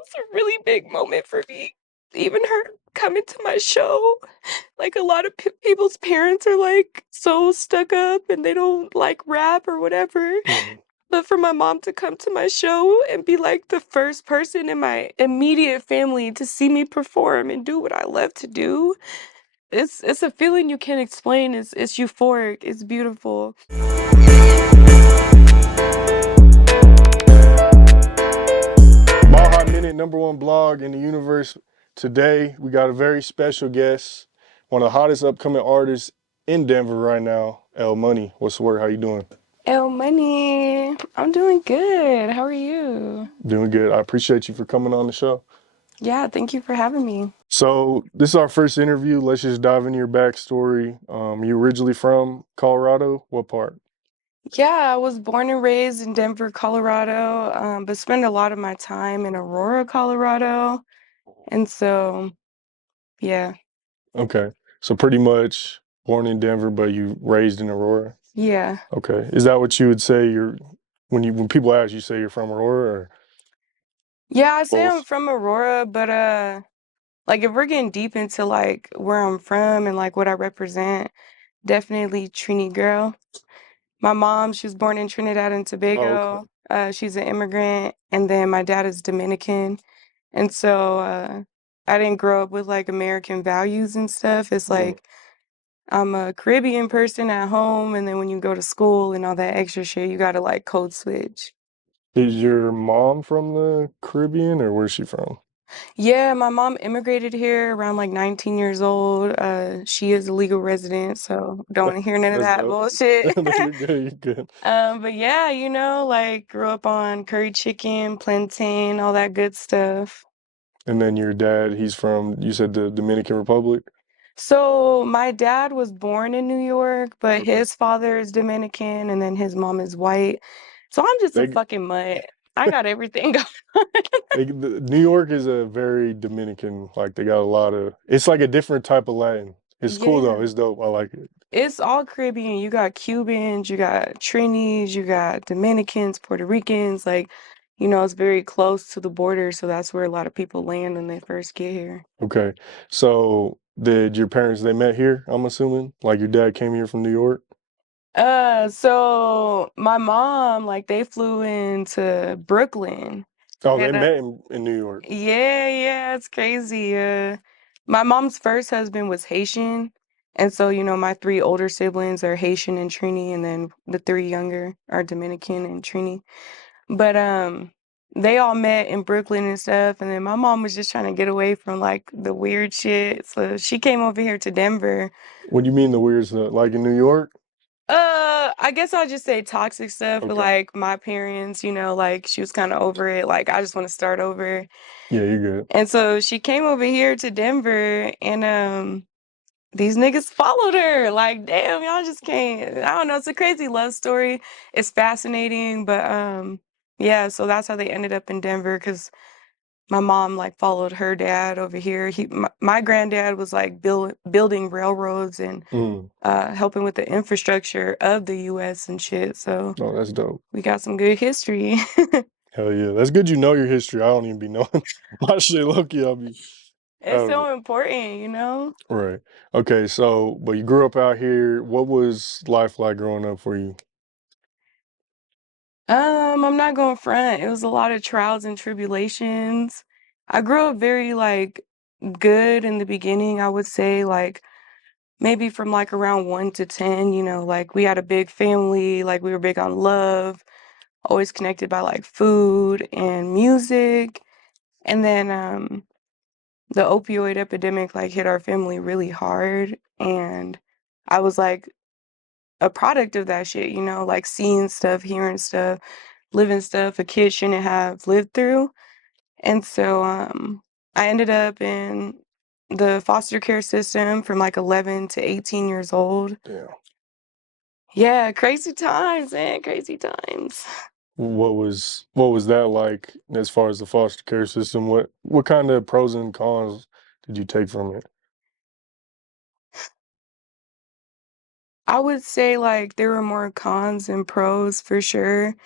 was a really big moment for me. Even her coming to my show, like a lot of people's parents are like so stuck up and they don't like rap or whatever. But for my mom to come to my show and be like the first person in my immediate family to see me perform and do what I love to do, it's a feeling you can't explain. It's euphoric. It's beautiful. Mile High Minute, #1 blog in the universe. Today, we got a very special guest, one of the hottest upcoming artists in Denver right now, L Money. What's the word? How you doing? El Money, I'm doing good. How are you? Doing good. I appreciate you for coming on the show. Yeah, thank you for having me. So, this is our first interview. Let's just dive into your backstory. You originally from Colorado? What part? Yeah, I was born and raised in Denver, Colorado, but spent a lot of my time in Aurora, Colorado. And so, yeah, Okay. So, pretty much born in Denver, but you raised in Aurora? yeah. Okay. Is that what you would say when people ask you say you're from Aurora or Yeah, I say I'm both? from Aurora, but like if we're getting deep into like where I'm from and like what I represent, definitely Trini girl. My mom, she was born in Trinidad and Oh, okay. Tobago. She's an immigrant, and then my dad is Dominican. And so I didn't grow up with like American values and stuff. It's Mm. like I'm a Caribbean person at home, and then when you go to school and all that extra shit, you gotta like code switch. Is your mom from the Caribbean or where's she from? Yeah, my mom immigrated here around like 19 years old. She is a legal resident, so don't want to hear none of That's that dope. bullshit. No, you're good. You're good. But yeah, like grew up on curry chicken, plantain, all that good stuff. And then your dad, he's from, you said the Dominican Republic? So my dad was born in New York, but Okay. his father is Dominican and then his mom is white. So I'm just a They, fucking mutt. I got everything going on. New York is a very Dominican, like they got a lot of, it's like a different type of Latin. It's cool though. Yeah. It's dope. I like it. It's all Caribbean. You got Cubans, you got Trinis, you got Dominicans, Puerto Ricans. Like, it's very close to the border, so that's where a lot of people land when they first get here. Okay. So did your parents, they met here, I'm assuming? Like your dad came here from New York? So my mom, like, they flew into Brooklyn. Oh, they And met in New York. yeah, it's crazy. My mom's first husband was Haitian, and so my three older siblings are Haitian and Trini, and then the three younger are Dominican and Trini. But they all met in Brooklyn and stuff, and then my mom was just trying to get away from like the weird shit, so she came over here to Denver. What do you mean the weird stuff? Like in New York? I guess I'll just say toxic stuff with Okay. like my parents, like she was kind of over it, like I just want to start over. Yeah, you're good. And so she came over here to Denver and these niggas followed her. Like, damn, y'all just can't. I don't know, it's a crazy love story. It's fascinating, but yeah, so that's how they ended up in Denver because my mom like followed her dad over here. My granddad was like building railroads and Mm. helping with the infrastructure of the US and shit. So Oh, that's dope. we got some good history. Hell yeah. That's good you know your history. I don't even be knowing my shit low-key. I'll be It's out of it. so important. Right. Okay, so but you grew up out here. What was life like growing up for you? I'm not going front. It was a lot of trials and tribulations. I grew up very like good in the beginning, I would say like maybe from like around 1 to 10, like we had a big family, like we were big on love, always connected by like food and music. And then the opioid epidemic like hit our family really hard and I was like a product of that shit, like seeing stuff, hearing stuff, living stuff a kid shouldn't have lived through. And so I ended up in the foster care system from like 11 to 18 years old. Damn. Yeah, crazy times, man, crazy times. What was that like as far as the foster care system? What kind of pros and cons did you take from it? I would say like there were more cons than pros for sure.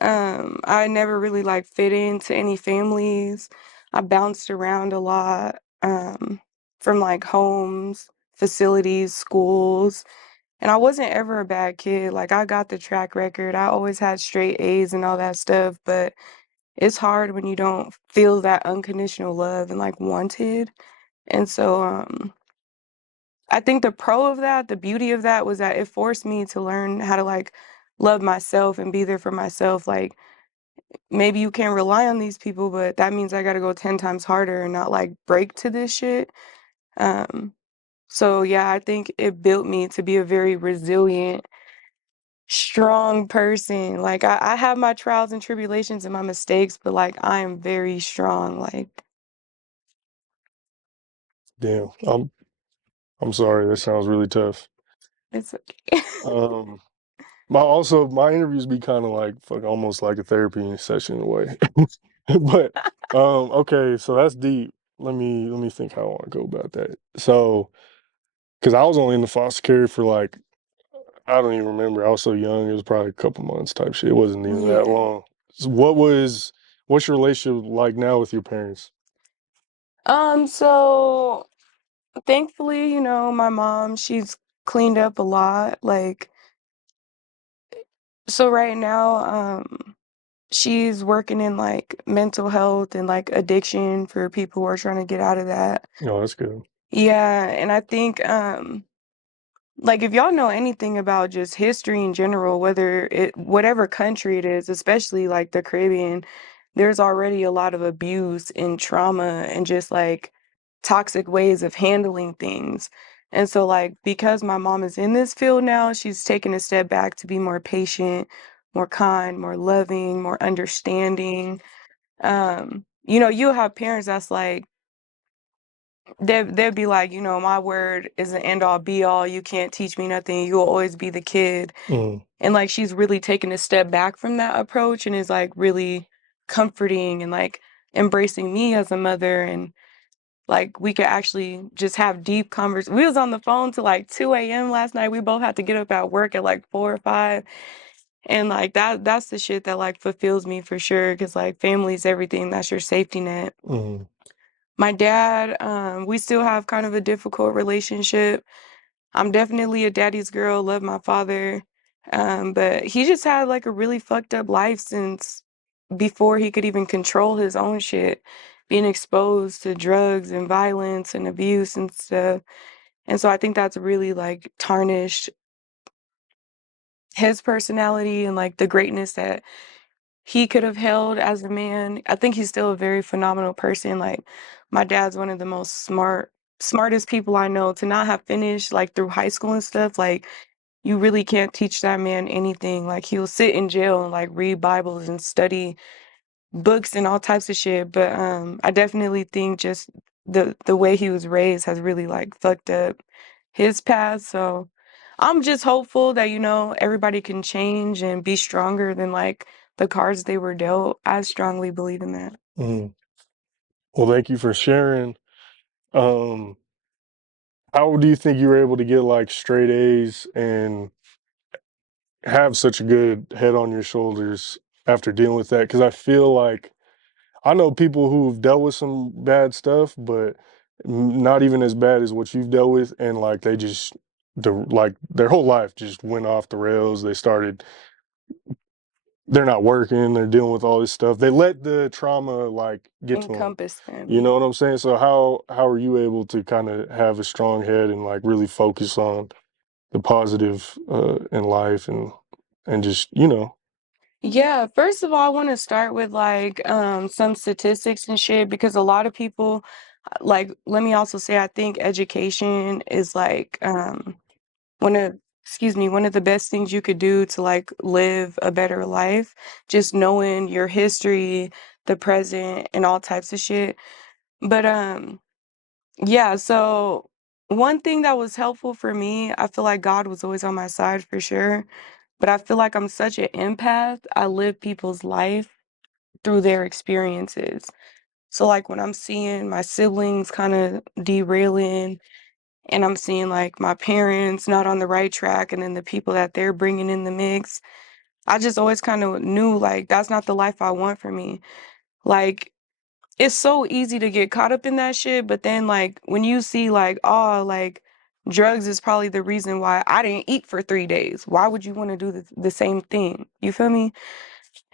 I never really like fit into any families. I bounced around a lot, from like homes, facilities, schools, and I wasn't ever a bad kid. Like I got the track record. I always had straight A's and all that stuff, but it's hard when you don't feel that unconditional love and like wanted. And so I think the pro of that, the beauty of that was that it forced me to learn how to like love myself and be there for myself. Like maybe you can't rely on these people, but that means I got to go 10 times harder and not like break to this shit. Um, so yeah, I think it built me to be a very resilient, strong person. Like I have my trials and tribulations and my mistakes, but like I am very strong. Like Damn, I'm sorry. That sounds really tough. it's okay. Um, my interviews be kind of like fuck, almost like a therapy session in a way. But okay, so that's deep. Let me think how I want to go about that. So, because I was only in the foster care for like I don't even remember. I was so young. It was probably a couple months type shit. It wasn't even that Yeah. long. So what's your relationship like now with your parents? So thankfully, my mom, she's cleaned up a lot. Like, so right now, she's working in like mental health and like addiction for people who are trying to get out of that. No, that's good. Yeah, and I think like if y'all know anything about just history in general, whatever country it is, especially like the Caribbean, there's already a lot of abuse and trauma and just like toxic ways of handling things. And so like because my mom is in this field now, she's taken a step back to be more patient, more kind, more loving, more understanding. You'll have parents that's like they'll be like, my word is an end all be all. You can't teach me nothing. You'll always be the kid. Mm, And like she's really taken a step back from that approach and is like really comforting and like embracing me as a mother and like we could actually just have deep conversations. We was on the phone till like 2 a.m. last night. We both had to get up at work at like 4 or 5. And like that's the shit that like fulfills me for sure. Cause like family's everything. That's your safety net. mm, My dad, we still have kind of a difficult relationship. I'm definitely a daddy's girl, love my father. But he just had like a really fucked up life since before he could even control his own shit, being exposed to drugs and violence and abuse and stuff. And so I think that's really like tarnished his personality and like the greatness that he could have held as a man. I think he's still a very phenomenal person. Like my dad's one of the most smartest people I know to not have finished like through high school and stuff. Like you really can't teach that man anything. Like he'll sit in jail and like read Bibles and study books and all types of shit. But I definitely think just the way he was raised has really like fucked up his past. So I'm just hopeful that, everybody can change and be stronger than like the cards they were dealt. I strongly believe in that. mm. Well, thank you for sharing. Um, how do you think you were able to get like straight A's and have such a good head on your shoulders after dealing with that? Because I feel like I know people who've dealt with some bad stuff, but not even as bad as what you've dealt with, and like they just like their whole life just went off the rails. They're not working, they're dealing with all this stuff. They let the trauma like get to them. Encompass them, You yeah. know what I'm saying? So how are you able to kind of have a strong head and like really focus on the positive in life and just Yeah, first of all, I want to start with like some statistics and shit because a lot of people like let me also say I think education is like one of one of the best things you could do to like live a better life, just knowing your history, the present and all types of shit. But yeah, so one thing that was helpful for me, I feel like God was always on my side for sure, but I feel like I'm such an empath. I live people's life through their experiences. So like when I'm seeing my siblings kind of derailing and I'm seeing like my parents not on the right track and then the people that they're bringing in the mix, I just always kind of knew like that's not the life I want for me. Like it's so easy to get caught up in that shit, but then like when you see like, oh, like drugs is probably the reason why I didn't eat for 3 days. Why would you want to do the same thing? You feel me?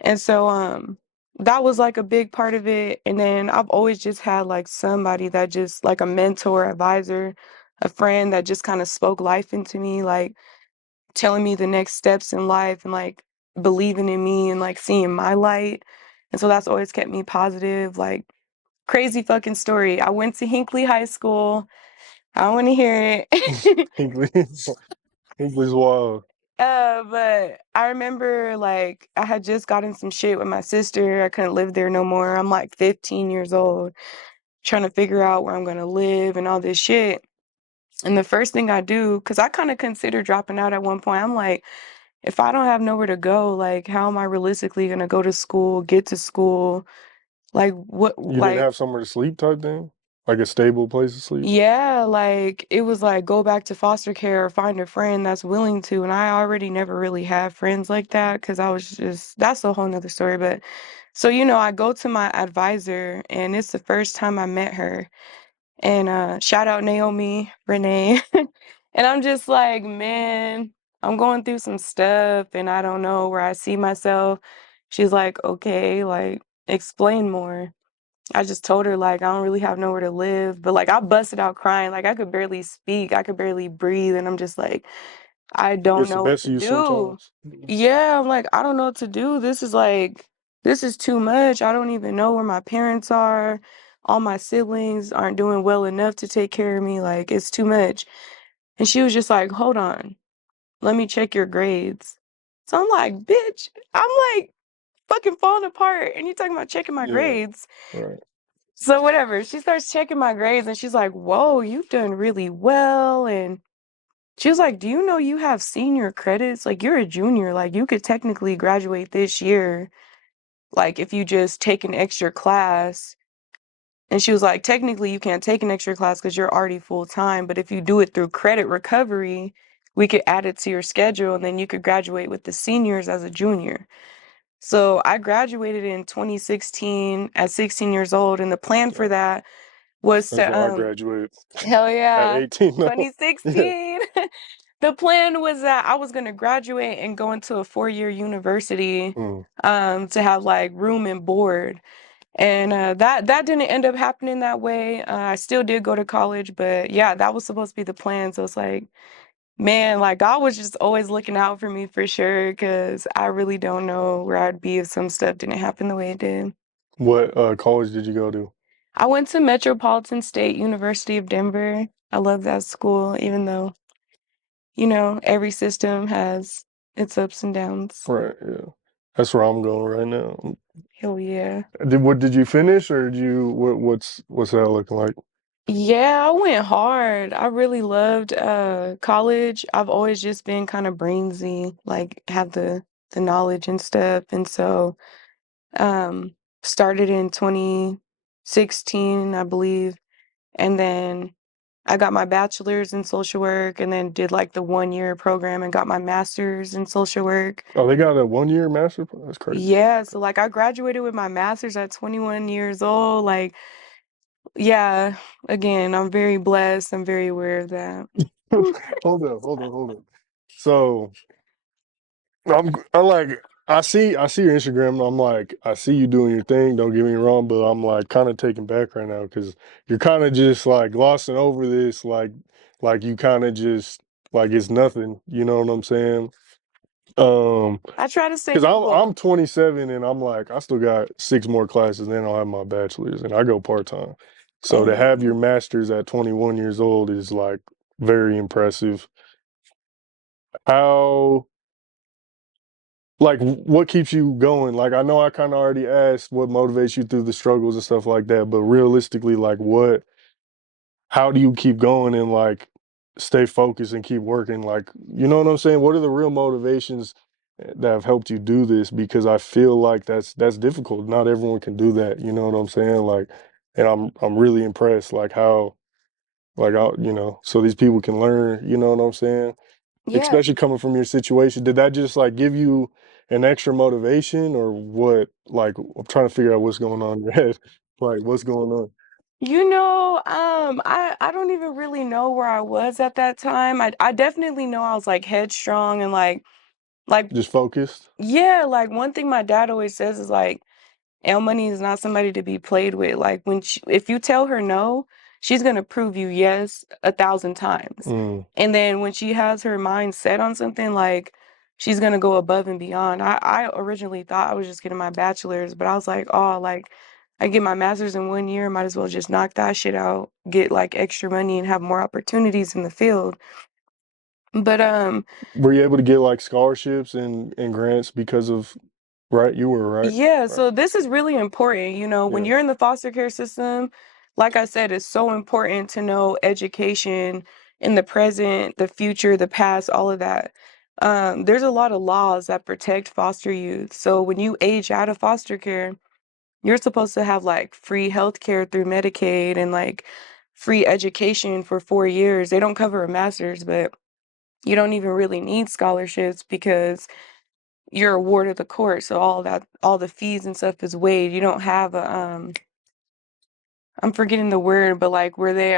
And so that was like a big part of it. And then I've always just had like somebody that just like a mentor, advisor, a friend that just kind of spoke life into me, like telling me the next steps in life and like believing in me and like seeing my light. And so that's always kept me positive. Like crazy fucking story. I went to Hinckley High School. I don't want to hear it. Hinkley, Hinkley's wild. But I remember like I had just gotten some shit with my sister. I couldn't live there no more. I'm like 15 years old, trying to figure out where I'm gonna live and all this shit. And the first thing I do, because I kind of considered dropping out at one point, I'm like, if I don't have nowhere to go, like, how am I realistically gonna go to school, get to school? Like, what, You didn't like, have somewhere to sleep type thing? Like a stable place to sleep? yeah, like it was like go back to foster care or find a friend that's willing to. And I already never really had friends like that because I was just, that's a whole nother story. But so, I go to my advisor and it's the first time I met her. And shout out Naomi, Renee. And I'm just like, man, I'm going through some stuff and I don't know where I see myself. She's like, okay, like explain more. I just told her like I don't really have nowhere to live, but like I busted out crying, like I could barely speak, I could barely breathe, and I'm just like, I don't Gets the know what best to of you do. sometimes. Yeah, I'm like, I don't know what to do. This is too much. I don't even know where my parents are. All my siblings aren't doing well enough to take care of me. Like, it's too much. And she was just like, hold on, let me check your grades. So I'm like, bitch, I'm like fucking falling apart. And you talking about checking my Yeah, grades. right. So whatever, she starts checking my grades and she's like, whoa, you've done really well. And she was like, do you know you have senior credits? Like you're a junior, like you could technically graduate this year, like if you just take an extra class. And she was like, technically you can't take an extra class because you're already full time, but if you do it through credit recovery, we could add it to your schedule and then you could graduate with the seniors as a junior. So I graduated in 2016 at 16 years old, and the plan for Yeah. that was That's to why I graduated hell at yeah, 18 now. Yeah. 2016. The plan was that I was going to graduate and go into a 4-year university Mm. to have like room and board. And that didn't end up happening that way. I still did go to college, but yeah, that was supposed to be the plan. So it's like, man, like God was just always looking out for me for sure, because I really don't know where I'd be if some stuff didn't happen the way it did. What college did you go to? I went to Metropolitan State University of Denver. I love that school, even though, every system has its ups and downs. Right, yeah. That's where I'm going right now. Hell yeah. Did you finish or did you what's that looking like? Yeah, I went hard. I really loved college. I've always just been kind of brainsy, like have the knowledge and stuff. And so um started in 2016, I believe. And then I got my bachelor's in social work and then did like the 1-year program and got my master's in social work. Oh, they got a 1 year master plan? That's crazy. Yeah, so like I graduated with my master's at 21 years old. Like, yeah, again, I'm very blessed. I'm very aware of that. Hold on. So I like I see your Instagram and I'm like I see you doing your thing, don't get me wrong, but I'm like kind of taken back right now because you're kind of just like glossing over this like you kind of just like it's nothing, you know what I'm saying? Um I try to stay because I'm humble. 27 and I'm like I still got 6 more classes, then I'll have my bachelor's and I go part-time. So to have your Amen. master's at 21 years old is like very impressive. How like what keeps you going? Like I know I kind of already asked what motivates you through the struggles and stuff like that, but realistically, like how do you keep going and like stay focused and keep working? Like, you know what I'm saying? What are the real motivations that have helped you do this? Because I feel like that's difficult. Not everyone can do that. You know what I'm saying? Like, and I'm really impressed, like how like I, so these people can learn. You know what I'm saying? Yeah. Especially coming from your situation. Did that just like give you an extra motivation or what? Like, I'm trying to figure out what's going on in your head. Like, what's going on? I don't even really know where I was at that time. I definitely know I was like headstrong and like Just focused? yeah, like one thing my dad always says is like El Money is not somebody to be played with. Like if you tell her no, she's gonna prove you yes 1,000 times. Mm. And then when she has her mind set on something, like she's gonna go above and beyond. I originally thought I was just getting my bachelor's, but I was like, oh, like I get my master's in 1 year, might as well just knock that shit out, get like extra money and have more opportunities in the field. But Were you able to get like scholarships and grants because of, right? You were, right? yeah, Right. so this is really important. When Yeah. you're in the foster care system, like I said, it's so important to know education in the present, the future, the past, all of that. There's a lot of laws that protect foster youth. So when you age out of foster care, you're supposed to have like free health care through Medicaid and like free education for 4 years. They don't cover a master's, but you don't even really need scholarships because you're a ward of the court, so all the fees and stuff is waived. You don't have a I'm forgetting the word, but like where they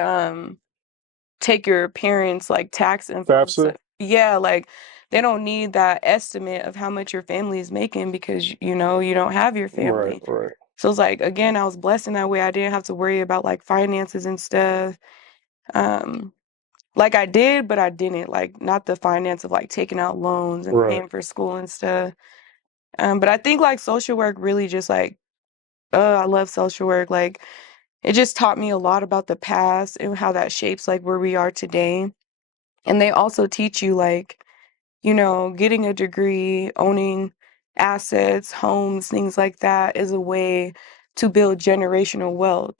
take your parents like tax info and FAFSA? stuff. Yeah, like they don't need that estimate of how much your family is making because you don't have your Right, family. right. So it's like again, I was blessed in that way. I didn't have to worry about like finances and stuff. Um like I did, but I didn't. Like not the finance of like taking out loans and Right. paying for school and stuff. But I think like social work really just like I love social work. Like it just taught me a lot about the past and how that shapes like where we are today. And they also teach you like, getting a degree, owning assets, homes, things like that is a way to build generational wealth.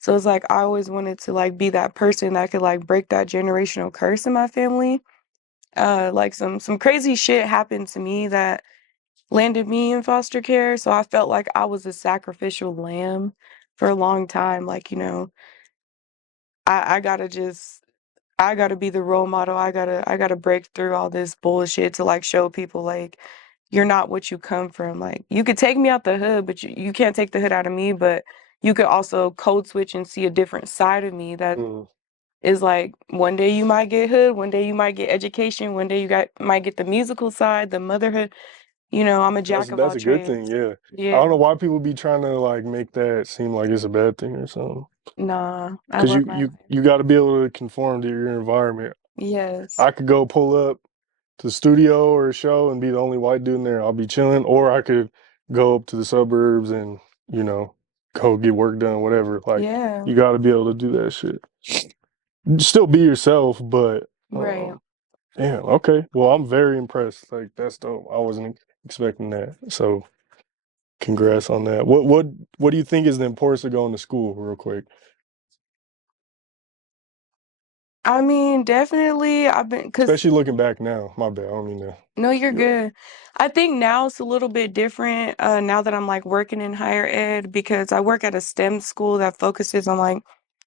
So it's like I always wanted to like be that person that could like break that generational curse in my family. Like some crazy shit happened to me that landed me in foster care. So I felt like I was a sacrificial lamb for a long time. Like, I gotta just I gotta be the role model. I gotta break through all this bullshit to like show people like you're not what you come from. Like you could take me out the hood, but you can't take the hood out of me, but you could also code switch and see a different side of me that Mm. is like one day you might get hood, one day you might get education, one day might get the musical side, the motherhood. I'm a jack of That's all a good thing, trades. yeah. I Yeah. don't know why people be trying to like make that seem like it's a bad thing or something. Nah, I Because love you my you life. you got to be able to conform to your environment. Yes. I could go pull up to the studio or a show and be the only white dude in there. I'll be chilling, or I could go up to the suburbs and you know go get work done, whatever. Like Yeah. you got to be able to do that shit. Still be yourself, but Right. damn, okay. Well, I'm very impressed. Like that's dope. I wasn't expecting that. So congrats on that. What do you think is the importance of going to school, real quick? I mean, definitely I've been because Especially looking back now. My bad. I don't mean to no, you're cut you good. I think now it's a little bit different now that I'm like working in higher ed because I work at a STEM school that focuses on like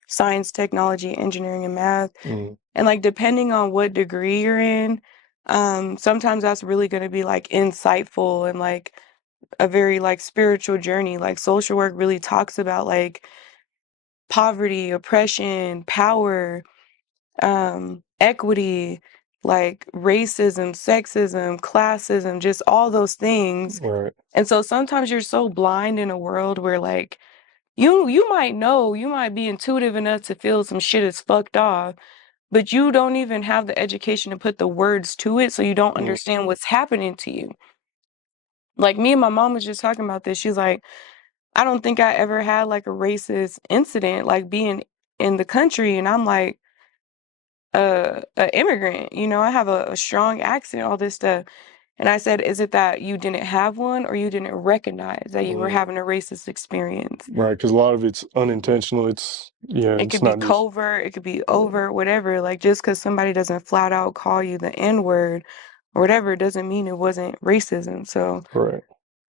science, technology, engineering, and math. off. And like depending on what degree you're in, sometimes that's really going to be like insightful and like a very like spiritual journey. Like social work really talks about like poverty, oppression, power, equity, like racism, sexism, classism, just all those things. Right. And so sometimes you're so blind in a world where like you might know, you might be intuitive enough to feel some shit is fucked off, but you don't even have the education to put the words to it, so you don't Mm. understand what's happening to you. Like me and my mom was just talking about this. She's like, I don't think I ever had like a racist incident, like being in the country, and I'm like a immigrant, I have a strong accent, all this stuff. And I said, is it that you didn't have one or you didn't recognize that you were Mm. having a racist experience? Right, because a lot of it's unintentional. It's yeah, It it's could be not just covert, it could be yeah, overt, whatever. Like just because somebody doesn't flat out call you the N-word or whatever doesn't mean it wasn't racism. So right.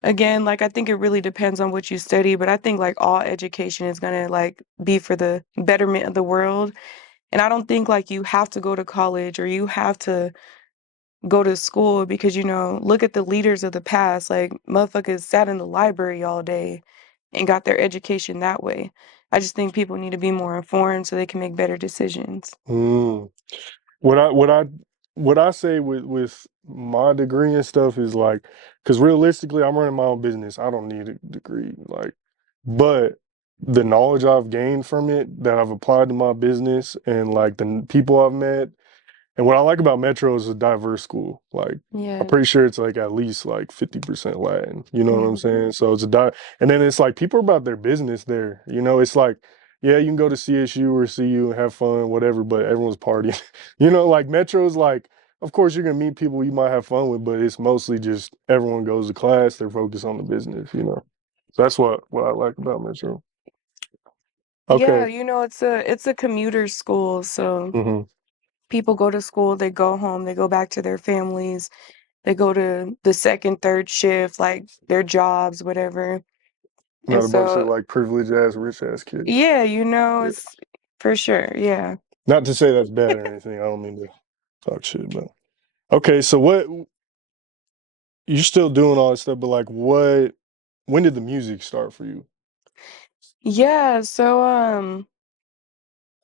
again, like I think it really depends on what you study, but I think like all education is gonna like be for the betterment of the world. And I don't think like you have to go to college or you have to go to school because, look at the leaders of the past. Like, motherfuckers sat in the library all day and got their education that way. I just think people need to be more informed so they can make better decisions. Mm. What I what I what I say with my degree and stuff is like, because realistically, I'm running my own business. I don't need a degree, like, but the knowledge I've gained from it that I've applied to my business and like the people I've met. And what I like about Metro is a diverse school. Like, I'm Yeah. pretty sure it's like at least like 50% Latin. You know what I'm Mhm. saying? So it's and then it's like people are about their business there. You know, it's like, yeah, you can go to CSU or CU and have fun, whatever, but everyone's partying. You know, like Metro's like, of course you're gonna meet people you might have fun with, but it's mostly just everyone goes to class, they're focused on the business, you know. So that's what I like about Metro. Yeah, Okay. it's a commuter school, so Hmm. people go to school, they go home, they go back to their families, they go to the second, third shift, like their jobs, whatever. And Not a bunch of so, like privileged ass, rich ass kids. yeah, Yeah. it's for sure. Yeah. Not to say that's bad or anything. I don't mean to talk shit, but okay. So what you're still doing all this stuff, but like what? When did the music start for you? Yeah, so I'm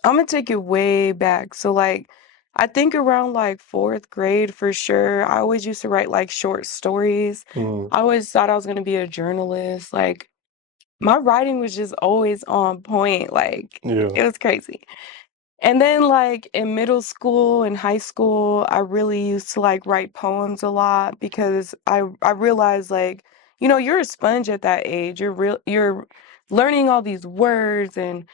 gonna take it way back. So like I think around like fourth grade for sure. I always used to write like short stories. Mm, I always thought I was gonna be a journalist. Like my writing was just always on point. Like yeah. it was crazy. And then like in middle school and high school, I really used to like write poems a lot because I realized like, you're a sponge at that age. You're learning all these words and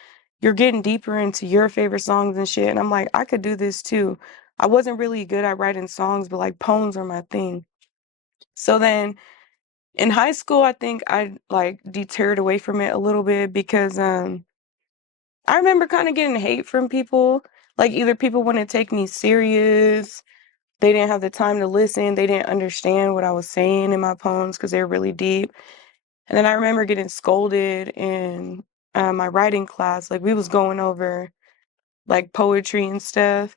you're getting deeper into your favorite songs and shit. And I'm like, I could do this too. I wasn't really good at writing songs, but like poems are my thing. So then in high school, I think I like deterred away from it a little bit because I remember kind of getting hate from people. Like either people wouldn't take me serious, they didn't have the time to listen, they didn't understand what I was saying in my poems because they were really deep. And then I remember getting scolded in my writing class. Like we was going over like poetry and stuff.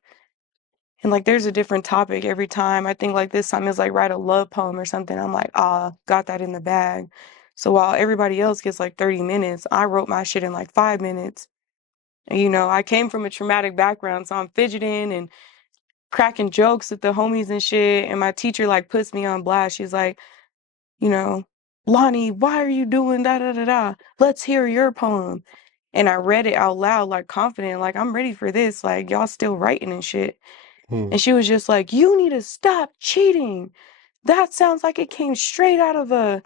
And like there's a different topic every time. I think like this time it's like write a love poem or something. I'm like, got that in the bag. So while everybody else gets like 30 minutes, I wrote my shit in like 5 minutes. And, I came from a traumatic background, so I'm fidgeting and cracking jokes at the homies and shit. And my teacher like puts me on blast. She's like, you know, Lonnie, why are you doing da da da da? Let's hear your poem. And I read it out loud, like confident, like I'm ready for this. Like y'all still writing and shit. Mm, And she was just like, you need to stop cheating. That sounds like it came straight out of a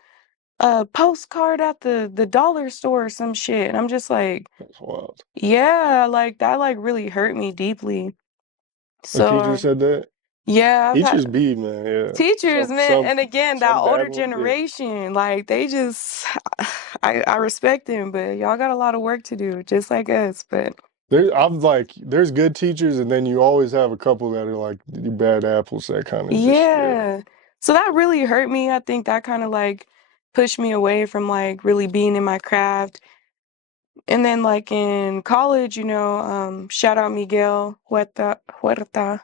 postcard at the dollar store or some shit. And I'm just like, that's wild. yeah, like that like really hurt me deeply. A So teacher said that. yeah, I've had Teachers be man, yeah. teachers, man, and again, that Some bad older ones, yeah. generation, like they just I respect them, but y'all got a lot of work to do, just like us. But I'm like, there's good teachers, and then you always have a couple that are like the bad apples that kind of just, yeah. yeah. So that really hurt me. I think that kind of like pushed me away from like really being in my craft. And then like in college, shout out Miguel Huerta.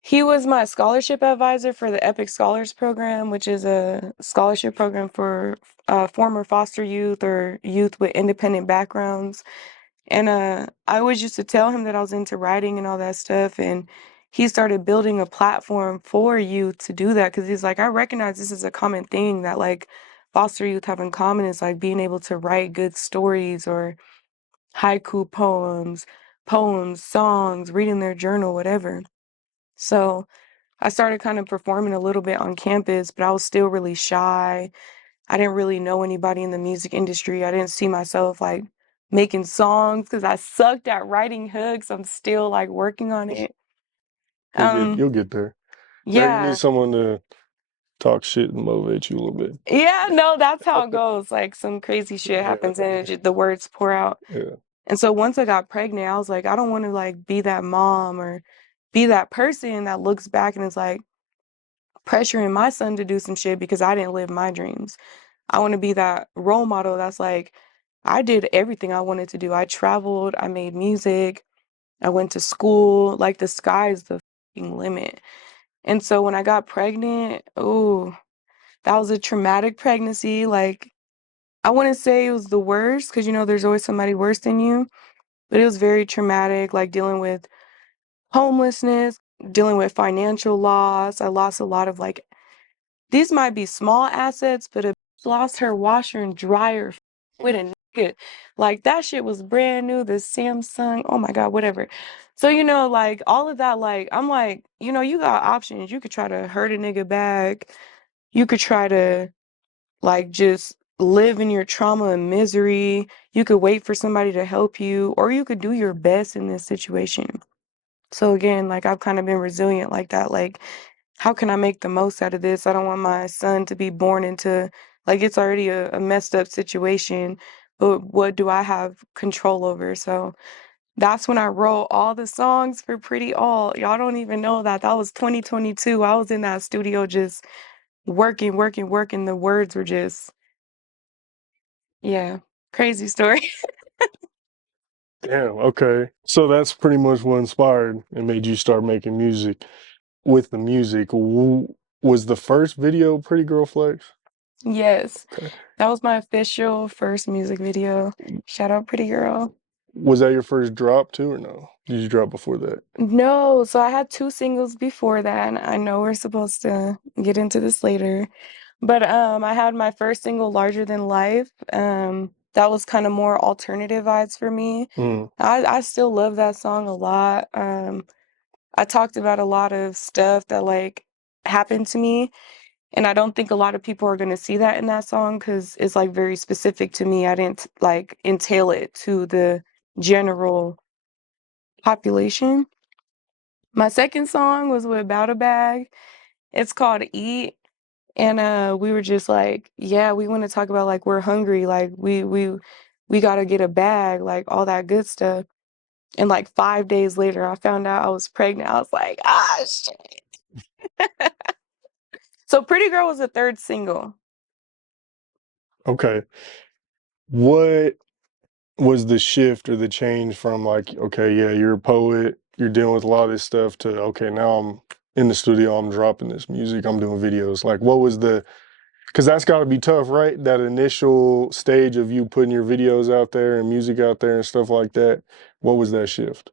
He was my scholarship advisor for the Epic Scholars Program, which is a scholarship program for former foster youth or youth with independent backgrounds. And I always used to tell him that I was into writing and all that stuff. And he started building a platform for youth to do that because he's like, I recognize this is a common thing that like foster youth have in common is like being able to write good stories or haiku poems, songs, reading their journal, whatever. So I started kind of performing a little bit on campus, but I was still really shy. I didn't really know anybody in the music industry. I didn't see myself like making songs because I sucked at writing hooks. I'm still like working on it. Um, You'll get there. Maybe you need yeah. someone to talk shit and motivate you a little bit. Yeah, no, that's how it goes. Like some crazy shit Yeah, happens and the words pour out. yeah. And so once I got pregnant, I was like, I don't want to like be that mom or be that person that looks back and is like pressuring my son to do some shit because I didn't live my dreams. I want to be that role model that's like, I did everything I wanted to do. I traveled, I made music, I went to school. Like the sky's the fucking limit. And so when I got pregnant, oh, that was a traumatic pregnancy. Like, I wouldn't say it was the worst because, there's always somebody worse than you, but it was very traumatic, like dealing with homelessness, dealing with financial loss. I lost a lot of like, these might be small assets, but a bitch lost her washer and dryer with a nigga. Like that shit was brand new, the Samsung, oh my God, whatever. So, like all of that, like, I'm like, you got options. You could try to hurt a nigga back. You could try to like just live in your trauma and misery. You could wait for somebody to help you, or you could do your best in this situation. So again, like I've kind of been resilient like that. Like, how can I make the most out of this? I don't want my son to be born into like it's already a messed up situation, but what do I have control over? So that's when I wrote all the songs for Pretty All. Y'all don't even know that. That was 2022. I was in that studio just working, working, working. The words were just, yeah, crazy story. Damn, okay. So that's pretty much what inspired and made you start making music. With the music, was the first video Pretty Girl Flex? Yes, Okay. that was my official first music video. Shout out Pretty Girl. Was that your first drop too, or no? Did you drop before that? No, so I had two singles before that, and I know we're supposed to get into this later. But I had my first single, Larger Than Life. That was kind of more alternative vibes for me. Mm, I still love that song a lot. I talked about a lot of stuff that like happened to me, and I don't think a lot of people are gonna see that in that song because it's like very specific to me. I didn't like entail it to the general population. My second song was with Bout a Bag. It's called Eat. And we were just like, yeah, we want to talk about like we're hungry, like we gotta get a bag, like all that good stuff. And like 5 days later, I found out I was pregnant. I was like, ah, shit. So Pretty Girl was the third single. okay. What was the shift or the change from like, okay, yeah, you're a poet, you're dealing with a lot of this stuff to, okay, now I'm in the studio, I'm dropping this music, I'm doing videos. Like, what was the, because that's got to be tough, right? That initial stage of you putting your videos out there and music out there and stuff like that. What was that shift?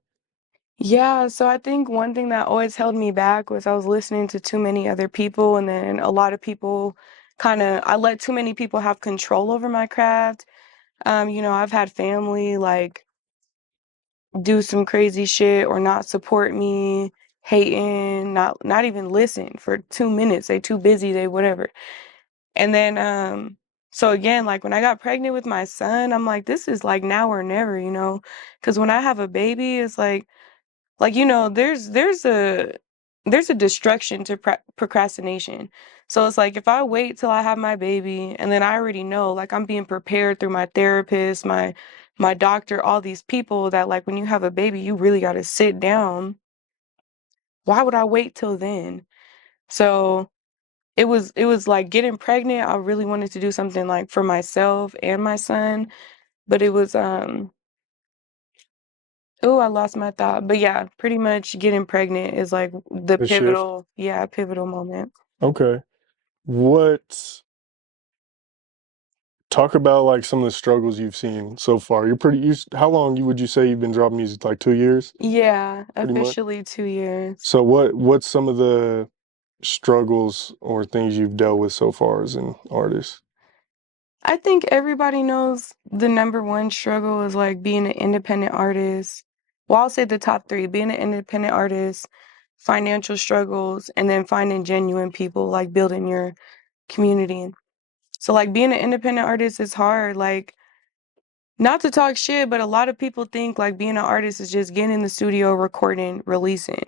Yeah, so I think one thing that always held me back was I was listening to too many other people, and then a lot of people I let too many people have control over my craft. I've had family like do some crazy shit or not support me, hating, not even listen for 2 minutes. They too busy, they whatever. And then so again, like when I got pregnant with my son, I'm like, this is like now or never, because when I have a baby, it's like there's a destruction to procrastination. So it's like if I wait till I have my baby and then I already know, like I'm being prepared through my therapist, my doctor, all these people that like when you have a baby, you really got to sit down. Why would I wait till then? So it was like getting pregnant. I really wanted to do something like for myself and my son, but it was oh, I lost my thought. But yeah, pretty much getting pregnant is like the The shift? pivotal moment. Okay. What, talk about like some of the struggles you've seen so far. How long would you say you've been dropping music? Like 2 years, Yeah, pretty much? officially 2 years. So what's some of the struggles or things you've dealt with so far as an artist? I think everybody knows the number one struggle is like being an independent artist. Well, I'll say the top three, being an independent artist, financial struggles, and then finding genuine people, like building your community. So like being an independent artist is hard. Like not to talk shit, but a lot of people think like being an artist is just getting in the studio, recording, releasing.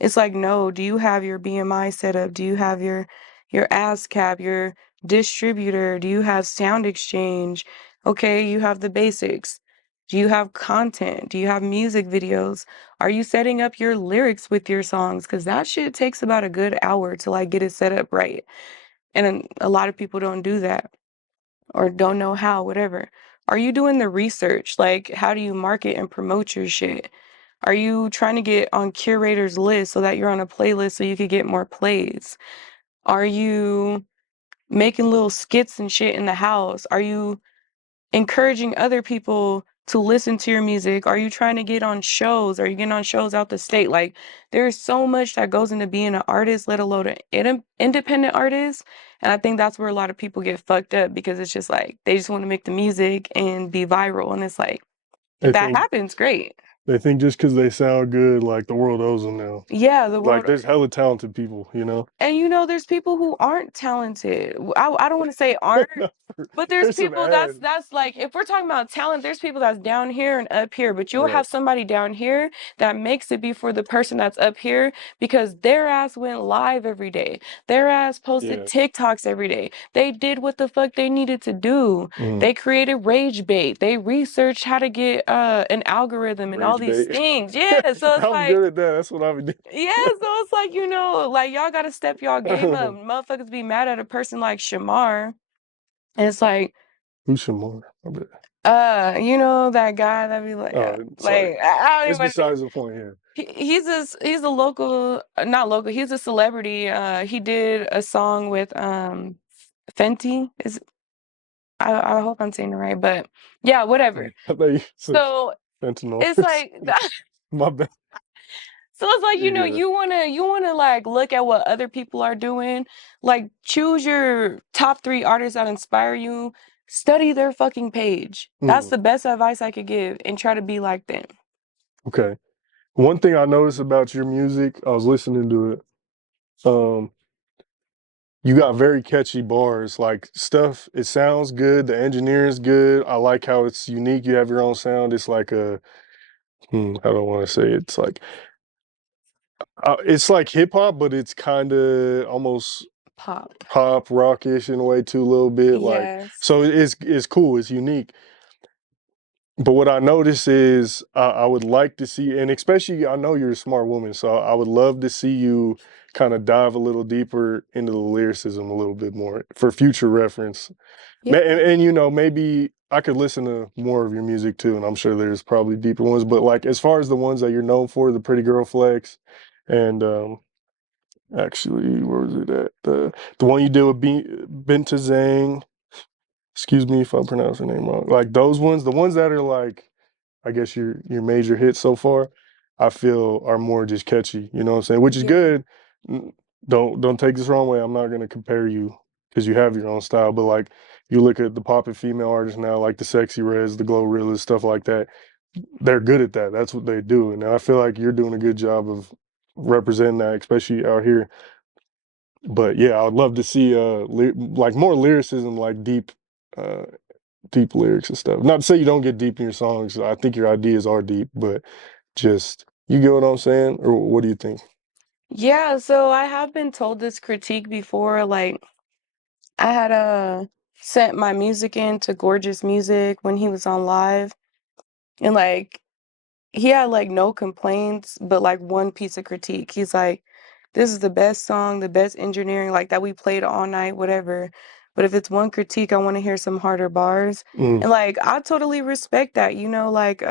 It's like, no, do you have your BMI set up? Do you have your ASCAP, your distributor? Do you have sound exchange? Okay, you have the basics. Do you have content? Do you have music videos? Are you setting up your lyrics with your songs? Because that shit takes about a good hour to like get it set up right. And then a lot of people don't do that or don't know how, whatever. Are you doing the research? Like, how do you market and promote your shit? Are you trying to get on curators' lists so that you're on a playlist so you could get more plays? Are you making little skits and shit in the house? Are you encouraging other people to listen to your music? Are you trying to get on shows? Are you getting on shows out the state? Like, there's so much that goes into being an artist, let alone an independent artist. And I think that's where a lot of people get fucked up because it's just like they just want to make the music and be viral. And it's like, if They that think happens, great. they think just because they sound good, like the world owes them now. Yeah, the Like world. there's hella talented people, you know. And there's people who aren't talented. I don't want to say aren't, No, but there's there's some people ads. that's like if we're talking about talent, there's people that's down here and up here, but you'll Right. have somebody down here that makes it be for the person that's up here because their ass went live every day. Their ass posted Yeah. TikToks every day. They did what the fuck they needed to do. Mm. They created rage bait. They researched how to get an algorithm and all Rage these bait. things. Yeah, so it's I'm like good at that. That's what I would do. yeah, so it's like, like y'all gotta step y'all game up. Motherfuckers be mad at a person like Shamar. And it's like, Who's Shamar? I bet. that guy that be like, Oh, sorry. I don't It's even. besides the point here. He's a local, not local. He's a celebrity. He did a song with Fenty. I hope I'm saying it right, but yeah, whatever. I thought you said So fentanyl. it's like My bad. So it's like, You good. you wanna like look at what other people are doing. Like choose your top 3 artists that inspire you. Study their fucking page. That's Mm. the best advice I could give and try to be like them. Okay. One thing I noticed about your music, I was listening to it. Um, you got very catchy bars, like stuff. It sounds good. The engineering is good. I like how it's unique. You have your own sound. It's like how do I want to say it? It's like hip hop, but it's kind of almost Pop. pop rockish in a way too, a little bit. Like Yes. so, it's cool. It's unique. But what I notice is I would like to see, and especially I know you're a smart woman, so I would love to see you kind of dive a little deeper into the lyricism a little bit more for future reference. Yeah. And maybe I could listen to more of your music too, and I'm sure there's probably deeper ones. But like as far as the ones that you're known for, the Pretty Girl Flex, and actually, where was it at? The one you did with Binta Zhang. Excuse me if I pronounce her name wrong. Like those ones, the ones that are like, I guess your major hits so far, I feel are more just catchy. You know what I'm saying? Which is Yeah. good. Don't take this wrong way. I'm not gonna compare you because you have your own style. But like you look at the pop and female artists now, like the Sexy Reds, the Glow Gorillas, stuff like that. They're good at that. That's what they do. And I feel like you're doing a good job of representing that, especially out here. But yeah, I would love to see like more lyricism, like uh deep lyrics and stuff. Not to say you don't get deep in your songs. I think your ideas are deep, but just you get what I'm saying? Or what do you think? Yeah, so I have been told this critique before. Like I had sent my music in to Gorgeous Music when he was on live. And like he had like no complaints, but like one piece of critique. He's like, this is the best song, the best engineering, like that we played all night, whatever. But if it's one critique, I want to hear some harder bars. Mm, And like I totally respect that, like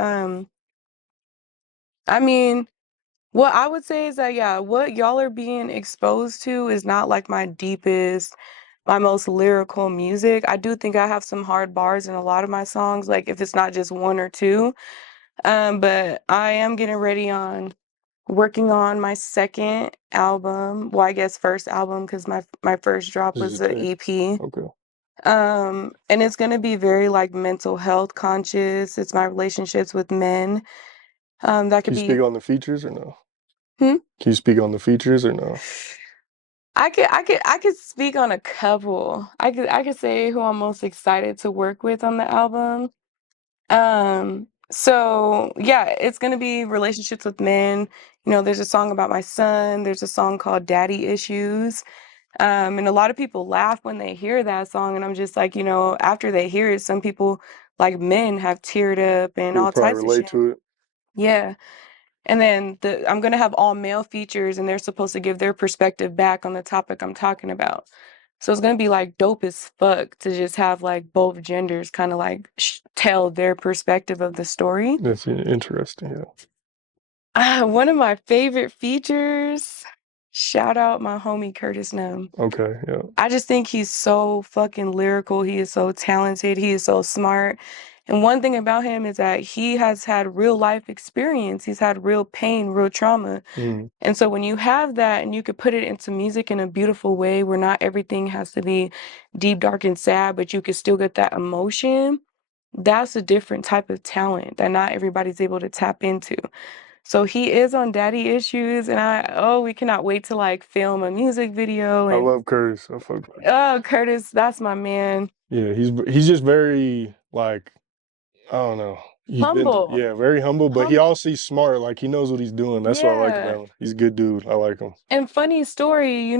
I mean, what I would say is that yeah, what y'all are being exposed to is not like my deepest, my most lyrical music. I do think I have some hard bars in a lot of my songs, like if it's not just one or two. But I am getting ready on working on my second album. Well, I guess first album because my first drop this is was your the take. EP. Okay. And it's gonna be very like mental health conscious. It's my relationships with men. That Can could you speak be. on the features or no? Hmm? Can you speak on the features or no? I could speak on a couple. I could say who I'm most excited to work with on the album. So yeah, it's gonna be relationships with men. There's a song about my son. There's a song called Daddy Issues. And a lot of people laugh when they hear that song, and I'm just like, after they hear it, some people, like men, have teared up and People all probably types of relate shit. to it. Yeah. And then I'm gonna have all male features, and they're supposed to give their perspective back on the topic I'm talking about. So it's gonna be like dope as fuck to just have like both genders kind of like tell their perspective of the story. That's interesting. Yeah. One of my favorite features, shout out my homie Curtis Num. Okay, yeah. I just think he's so fucking lyrical. He is so talented. He is so smart. And one thing about him is that he has had real life experience. He's had real pain, real trauma. Mm. And so when you have that and you could put it into music in a beautiful way where not everything has to be deep, dark, and sad, but you could still get that emotion, that's a different type of talent that not everybody's able to tap into. So he is on daddy issues, and we cannot wait to like film a music video. I And love Curtis. I fuck with him. oh, Curtis, that's my man. Yeah, he's just very like I don't know. He's been Humble, yeah, very humble, but he humble. also he's smart. Like he knows what he's doing. That's what I like Yeah. about him. He's a good dude. I like him. And funny story,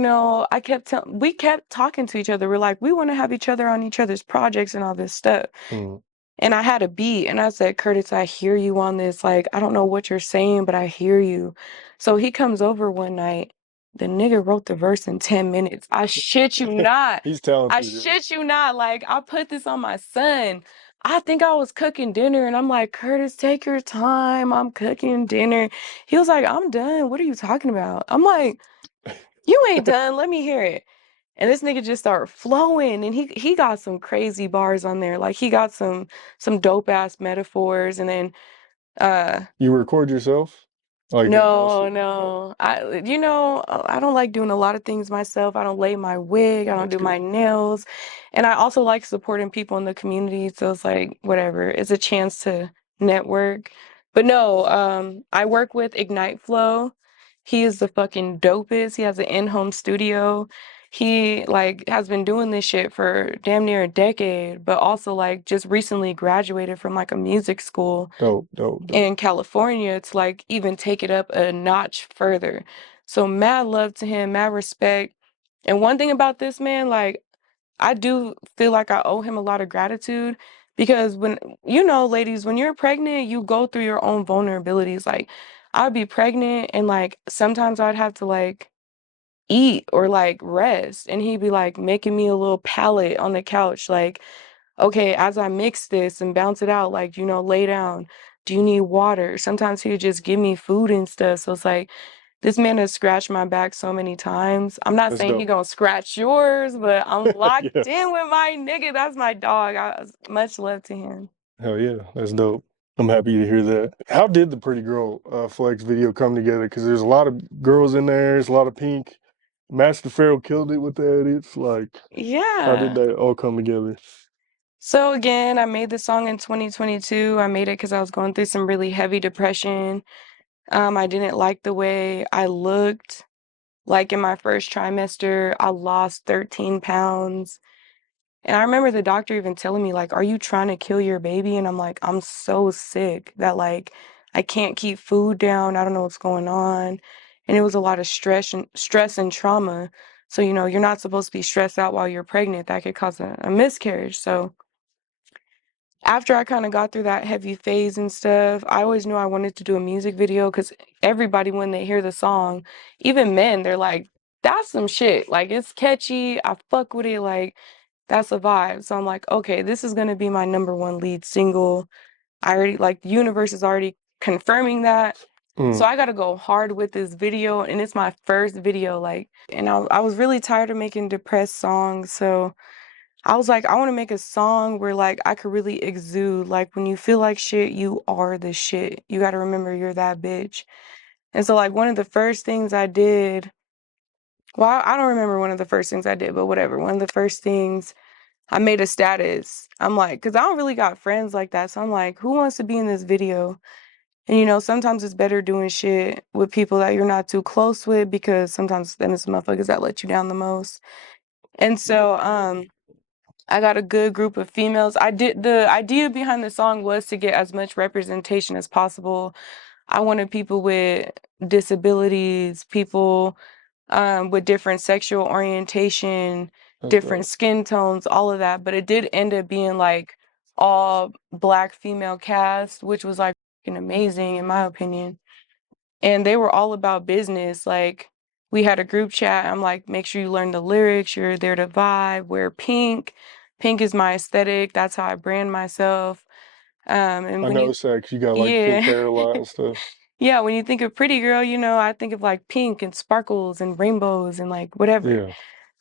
we kept talking to each other. We're like, we want to have each other on each other's projects and all this stuff. Mm. And I had a beat and I said, Curtis, I hear you on this. Like, I don't know what you're saying, but I hear you. So he comes over one night. The nigga wrote the verse in 10 minutes. I shit you not. He's I talented. Yeah. shit you not. Like, I put this on my son. I think I was cooking dinner and I'm like, Curtis, take your time. I'm cooking dinner. He was like, I'm done. What are you talking about? I'm like, you ain't done. Let me hear it. And this nigga just started flowing, and he got some crazy bars on there. Like he got some dope ass metaphors, and then uh You record yourself, like in all no, stuff. no. I don't like doing a lot of things myself. I don't lay my wig, I don't That's do good. my nails. And I also like supporting people in the community, so it's like whatever. It's a chance to network. But no, I work with Ignite Flow. He is the fucking dopest. He has an in-home studio. He like has been doing this shit for damn near a decade, but also like just recently graduated from like a music school Dope, dope, dope. in California to like even take it up a notch further. So mad love to him, mad respect. And one thing about this man, like I do feel like I owe him a lot of gratitude because ladies, when you're pregnant, you go through your own vulnerabilities. Like I'd be pregnant and like sometimes I'd have to like eat or like rest and he'd be like making me a little pallet on the couch like okay, as I mix this and bounce it out, like, lay down. Do you need water? Sometimes he would just give me food and stuff. So it's like, this man has scratched my back so many times. I'm not That's saying he dope. gonna scratch yours, but I'm Yeah. locked in with my nigga. That's my dog. Much love to him. Hell yeah, that's dope. I'm happy to hear that. How did the Pretty Girl Flex video come together? Because there's a lot of girls in there. There's a lot of pink. Master Pharaoh killed it with that. It's like, how did Yeah. that all come together? So again, I made the song in 2022. I made it because I was going through some really heavy depression. I didn't like the way I looked. Like in my first trimester, I lost 13 pounds. And I remember the doctor even telling me, like, are you trying to kill your baby? And I'm like, I'm so sick that like I can't keep food down. I don't know what's going on. And it was a lot of stress and trauma. So, you're not supposed to be stressed out while you're pregnant. That could cause a miscarriage. So after I kind of got through that heavy phase and stuff, I always knew I wanted to do a music video because everybody, when they hear the song, even men, they're like, that's some shit. Like, it's catchy. I fuck with it. Like, that's a vibe. So I'm like, okay, this is going to be my number one lead single. I already, like, the universe is already confirming that. So Mm. I got to go hard with this video. And it's my first video. Like, and I was really tired of making depressed songs. So I was like, I want to make a song where like I could really exude. Like when you feel like shit, you are the shit. You got to remember you're that bitch. And so like one of the first things I did, well, I don't remember one of the first things I did, but whatever. One of the first things I made a status. I'm like, cause I don't really got friends like that. So I'm like, who wants to be in this video? And sometimes it's better doing shit with people that you're not too close with because sometimes them is the motherfuckers that let you down the most. And so, I got a good group of females. The idea behind the song was to get as much representation as possible. I wanted people with disabilities, people with different sexual orientation, That's different dope. skin tones, all of that. But it did end up being like all black female cast, which was like fucking amazing in my opinion. And they were all about business. Like we had a group chat. I'm like, make sure you learn the lyrics. You're there to vibe. Wear pink. Pink is my aesthetic. That's how I brand myself. And I when know you, it's that 'cause you got like pink yeah. hair a lot and stuff. Yeah, when you think of pretty girl, you know, I think of like pink and sparkles and rainbows and like whatever. Yeah.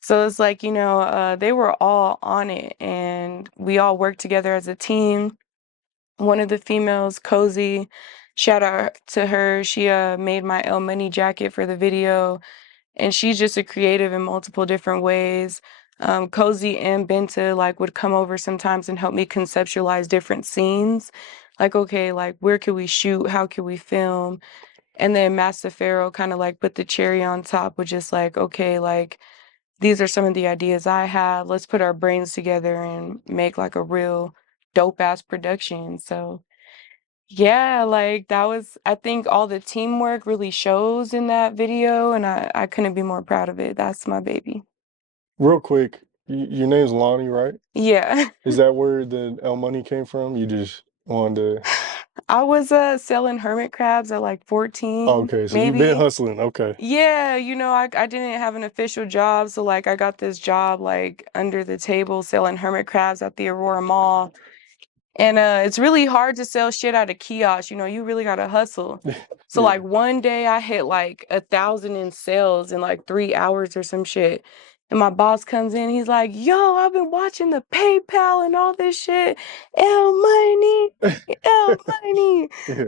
So it's like, they were all on it and we all worked together as a team. One of the females, Cozy, shout out to her. She made my El Money jacket for the video, and she's just a creative in multiple different ways. Cozy and Benta like would come over sometimes and help me conceptualize different scenes. Like, okay, like where could we shoot? How could we film? And then Master Pharaoh kind of like put the cherry on top with just like, okay, like these are some of the ideas I have. Let's put our brains together and make like a real dope ass production. So yeah, like that was, I think all the teamwork really shows in that video, and I couldn't be more proud of it. That's my baby. Real quick, your name's Lonnie, right? Yeah. Is that where the El Money came from? You just wanted to. I was selling hermit crabs at like Oh, 14, okay, so you've been maybe. hustling. Okay. Yeah, I didn't have an official job, so like I got this job like under the table selling hermit crabs at the Aurora Mall. And it's really hard to sell shit at a kiosk, you really gotta hustle. So Yeah. like one day I hit like 1,000 in sales in like 3 hours or some shit. And my boss comes in, he's like, yo, I've been watching the PayPal and all this shit. El money, El money. Yeah.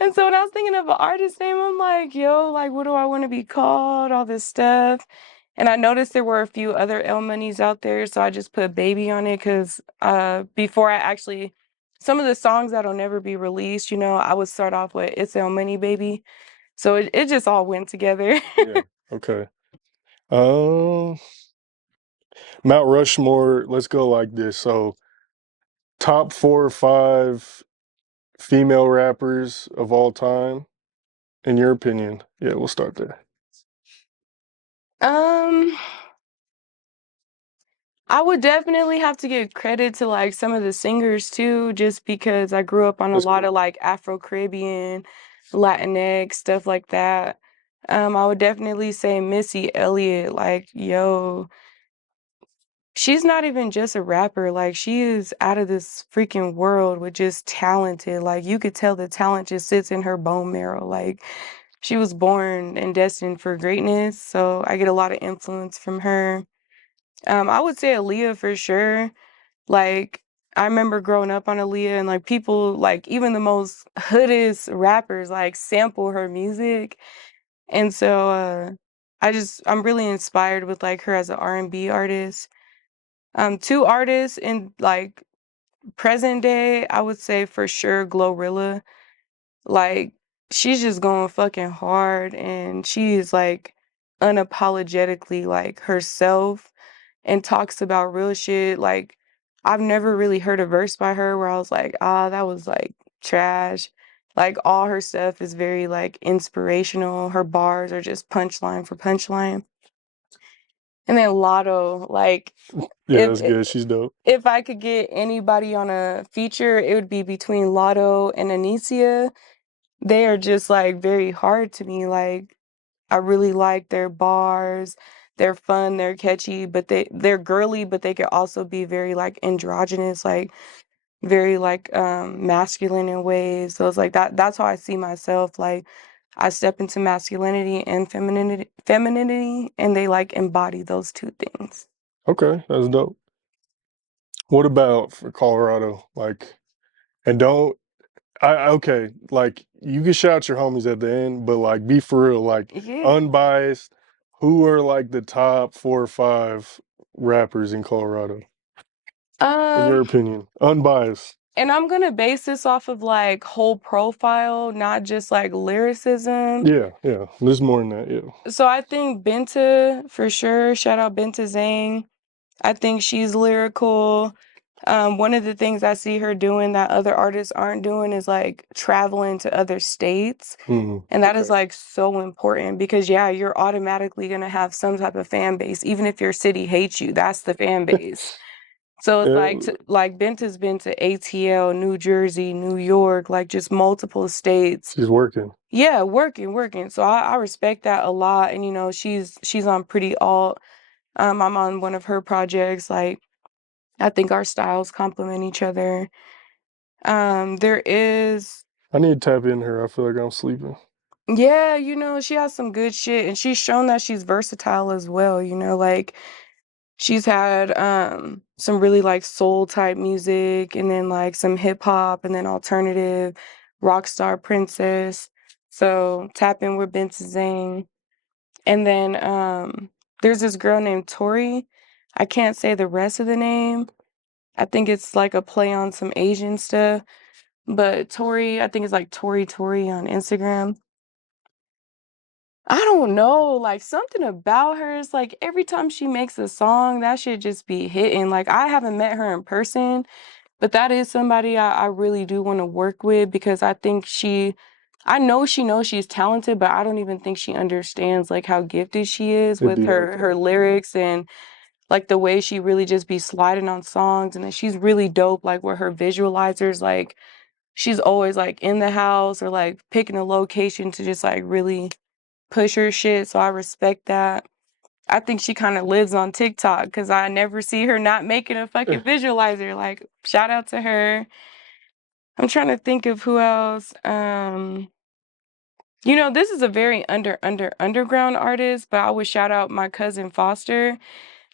And so when I was thinking of an artist name, I'm like, yo, like, what do I want to be called? All this stuff. And I noticed there were a few other L Monies out there, so I just put baby on it because before I actually, some of the songs that'll never be released, I would start off with It's El Money Baby. So it just all went together. Yeah. Okay. Um, Mount Rushmore, let's go like this. So, top 4 or 5 female rappers of all time, in your opinion. Yeah, we'll start there. Um, I would definitely have to give credit to like some of the singers too, just because I grew up on a Let's lot go. of like Afro-Caribbean, Latinx, stuff like that. I would definitely say Missy Elliott, like, yo, she's not even just a rapper, like she is out of this freaking world with just talented. Like you could tell the talent just sits in her bone marrow. Like she was born and destined for greatness. So I get a lot of influence from her. I would say Aaliyah for sure. Like, I remember growing up on Aaliyah and like people, like even the most hoodest rappers, like sample her music. And so I'm really inspired with like her as an R&B artist. Two artists in like present day, I would say for sure Glorilla. Like, she's just going fucking hard and she is like unapologetically like herself and talks about real shit. Like, I've never really heard a verse by her where I was like, ah, that was like trash. Like, all her stuff is very like inspirational. Her bars are just punchline for punchline. And then Lotto, like, Yeah, if that's good. She's dope. if I could get anybody on a feature, it would be between Lotto and Anicia. They are just like very hard to me. Like, I really like their bars. They're fun, they're catchy, but they're girly, but they could also be very like androgynous, like very like masculine in ways. So it's like that's how I see myself. Like I step into masculinity and femininity and they like embody those two things. Okay, that's dope. What about for Colorado? Like, and don't okay, like you can shout your homies at the end, but like be for real, like Yeah. unbiased. Who are like the top 4 or 5 rappers in Colorado, in your Um opinion? Unbiased. and I'm gonna base this off of like whole profile, not just like lyricism. Yeah, yeah. There's more than that. Yeah. So I think Benta for sure. Shout out Benta Zhang. I think she's lyrical. One of the things I see her doing that other artists aren't doing is like traveling to other states. And that is Okay. like so important because yeah, you're automatically gonna have some type of fan base. Even if your city hates you, that's the fan base. So it's Yeah, like Benta's been to ATL, New Jersey, New York, like just multiple states. she's working. Yeah, working. So I respect that a lot. And she's on Pretty Alt. I'm on one of her projects. Like I think our styles complement each other. There is I need to tap in her. I feel like I'm sleeping. Yeah, she has some good shit and she's shown that she's versatile as well, like she's had some really like soul type music and then like some hip hop and then alternative rock star princess. So tap in with Binta Zane. And then there's this girl named Tori. I can't say the rest of the name. I think it's like a play on some Asian stuff. But Tori, I think it's like Tori on Instagram. I don't know, like something about her is like every time she makes a song, that should just be hitting. Like I haven't met her in person, but that is somebody I really do want to work with because I know she knows she's talented, but I don't even think she understands like how gifted she is It'd with be like her that. lyrics and like the way she really just be sliding on songs and then she's really dope like with her visualizers like she's always like in the house or like picking a location to just like really push her shit, so I respect that. I think she kind of lives on TikTok because I never see her not making a fucking visualizer. Like, shout out to her. I'm trying to think of who else. This is a very underground artist, but I would shout out my cousin Foster.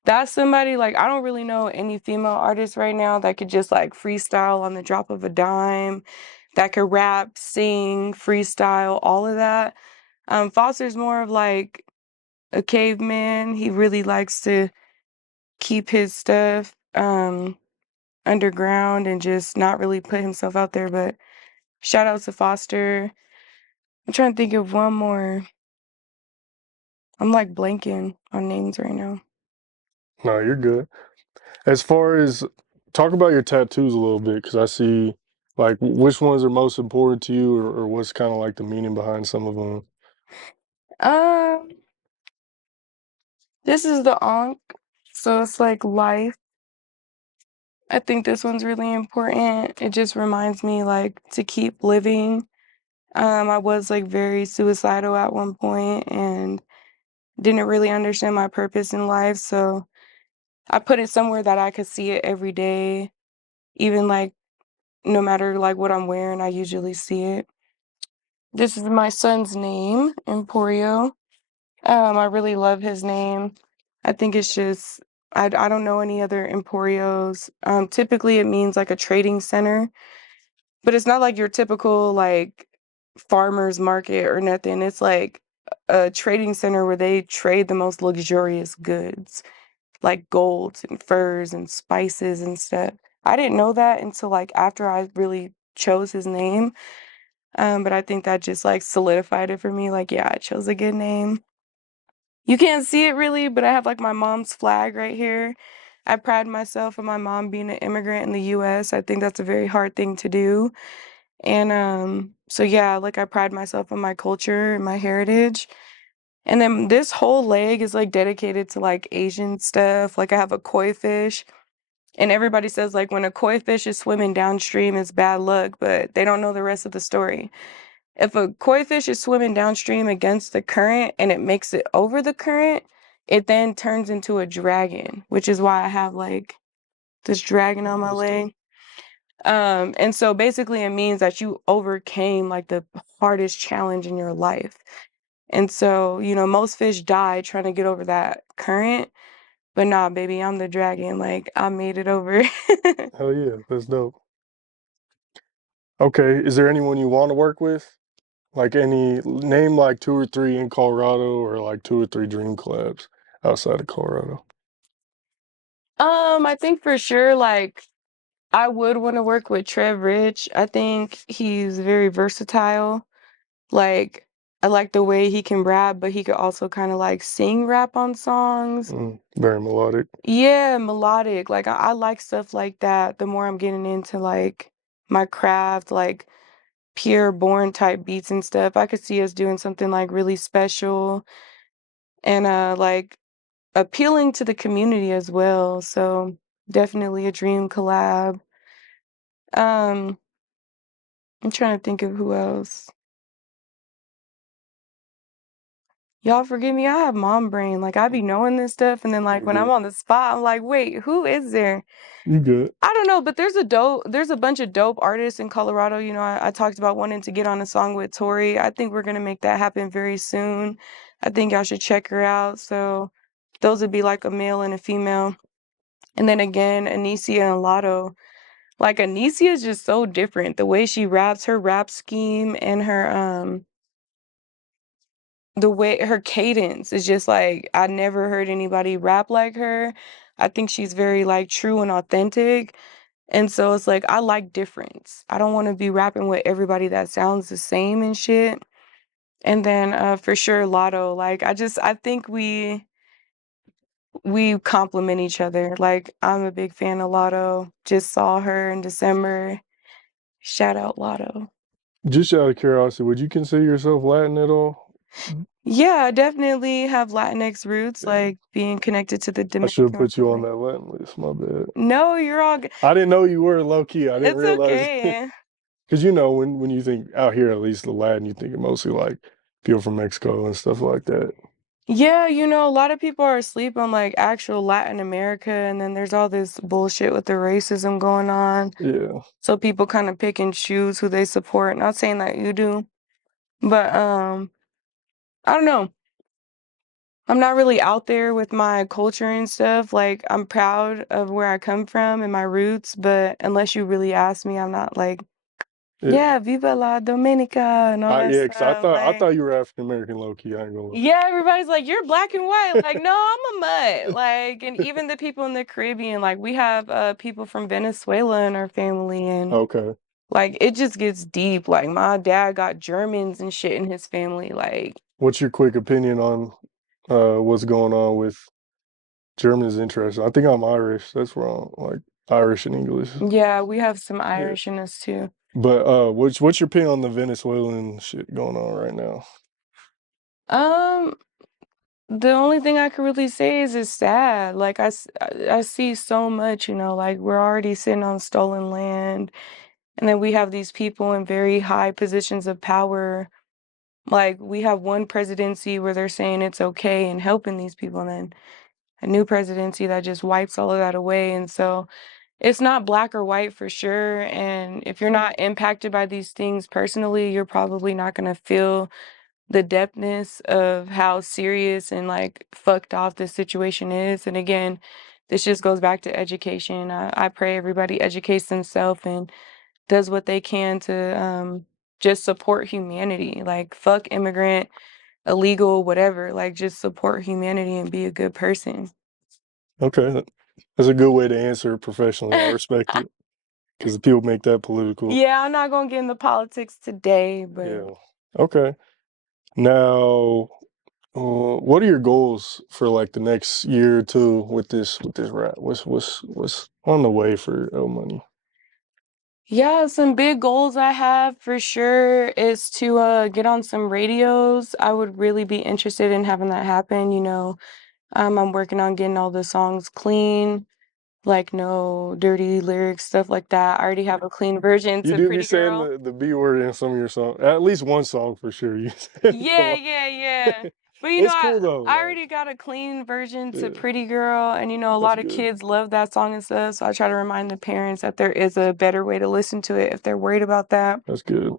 That's somebody like I don't really know any female artists right now that could just like freestyle on the drop of a dime, that could rap, sing, freestyle, all of that. Foster's more of like a caveman. He really likes to keep his stuff underground and just not really put himself out there. But shout out to Foster. I'm trying to think of one more. I'm like blanking on names right now. No, you're good. As far as talk about your tattoos a little bit, because I see like which ones are most important to you, or what's kind of like the meaning behind some of them. Um, this is the Ankh, so it's like life. I think this one's really important. It just reminds me like to keep living. I was like very suicidal at one point and didn't really understand my purpose in life, so I put it somewhere that I could see it every day, even like no matter like what I'm wearing, I usually see it. This is my son's name, Emporio. I really love his name. I think it's just I don't know any other Emporios. Typically it means like a trading center, but it's not like your typical like farmer's market or nothing. It's like a trading center where they trade the most luxurious goods, like golds and furs and spices and stuff. I didn't know that until like after I really chose his name. But I think that just like solidified it for me. Like, yeah, I chose a good name. You can't see it really, but I have like my mom's flag right here. I pride myself on my mom being an immigrant in the US. I think that's a very hard thing to do. And so yeah, like I pride myself on my culture and my heritage. And then this whole leg is like dedicated to like Asian stuff. Like I have a koi fish. And everybody says like when a koi fish is swimming downstream, it's bad luck, but they don't know the rest of the story. If a koi fish is swimming downstream against the current and it makes it over the current, it then turns into a dragon, which is why I have like this dragon on my That's dope. leg. And so basically it means that you overcame like the hardest challenge in your life. And so, most fish die trying to get over that current, but nah, baby, I'm the dragon. Like I made it over. Hell yeah, that's dope. Okay, is there anyone you want to work with? Like any name like two or three in Colorado, or like two or three dream collabs outside of Colorado. I think for sure, like I would want to work with Trev Rich. I think he's very versatile. Like, I like the way he can rap, but he could also kind of like sing rap on songs. Very melodic. Yeah, melodic. Like, I like stuff like that. The more I'm getting into like my craft, like pure born type beats and stuff, I could see us doing something like really special and like appealing to the community as well. So, definitely a dream collab. Um, I'm trying to think of who else. Y'all forgive me, I have mom brain. Like, I be knowing this stuff, and then, like, You when I'm good? on the spot, I'm like, wait, who is there? You good? I don't know, but there's a bunch of dope artists in Colorado. You know, I talked about wanting to get on a song with Tori. I think we're gonna make that happen very soon. I think y'all should check her out. So those would be like a male and a female. And then again, Anicia and Lotto. Like Anicia is just so different. The way she raps, her rap scheme and her the way her cadence is just like I never heard anybody rap like her. I think she's very like true and authentic. And so it's like I like difference. I don't want to be rapping with everybody that sounds the same and shit. And then for sure Lotto, like I think we complement each other. Like I'm a big fan of Lotto. Just saw her in December. Shout out Lotto. Just out of curiosity, would you consider yourself Latin at all? Yeah, I definitely have Latinx roots, Yeah. like being connected to the I should have Dominican put you on Republic. that Latin list. My bad. No, you're all good. I didn't know you were low key. I didn't It's realize okay. because when you think out here, at least the Latin, you think of mostly like people from Mexico and stuff like that. Yeah, you know, a lot of people are asleep on like actual Latin America, and then there's all this bullshit with the racism going on. Yeah. So people kind of pick and choose who they support. Not saying that you do, but I don't know. I'm not really out there with my culture and stuff. Like I'm proud of where I come from and my roots, but unless you really ask me, I'm not like, Yeah. yeah, Viva la Dominica and all that Yeah, because stuff. I Like thought you were African American low key. I ain't gonna yeah, everybody's like, "You're black and white." Like, no, I'm a mutt. Like, and even the people in the Caribbean, like we have people from Venezuela in our family, and Okay. like it just gets deep. Like my dad got Germans and shit in his family. Like, What's your quick opinion on what's going on with German's interest? I think I'm Irish. That's wrong. Like Irish and English. yeah, we have some Yeah. Irish in us too. But what's your opinion on the Venezuelan shit going on right now? Um, the only thing I could really say is it's sad. Like I see so much, you know, like we're already sitting on stolen land, and then we have these people in very high positions of power. Like, we have one presidency where they're saying it's okay and helping these people, and then a new presidency that just wipes all of that away. And so it's not black or white for sure. And if you're not impacted by these things personally, you're probably not going to feel the depthness of how serious and like fucked off this situation is. And again, this just goes back to education. I pray everybody educates themselves and does what they can to just support humanity. Like, fuck immigrant, illegal, whatever. Like, just support humanity and be a good person. Okay, that's a good way to answer it professionally. I respect it because people make that political. Yeah, I'm not gonna get into politics today, but Yeah. Okay. Now, what are your goals for like the next year or two with this rap? What's on the way for El Money? yeah, some big goals I have for sure is to get on some radios. I would really be interested in having that happen, you know. I'm working on getting all the songs clean, like no dirty lyrics, stuff like that. I already have a clean version You to do be Pretty saying Girl. the B word in some of your songs. At least one song for sure. You said Yeah, yeah, yeah. But you know, it's cool though. I Like, already got a clean version to yeah, Pretty Girl, and you know, a that's lot of good. kids love that song and stuff. So I try to remind the parents that there is a better way to listen to it if they're worried about that. That's good.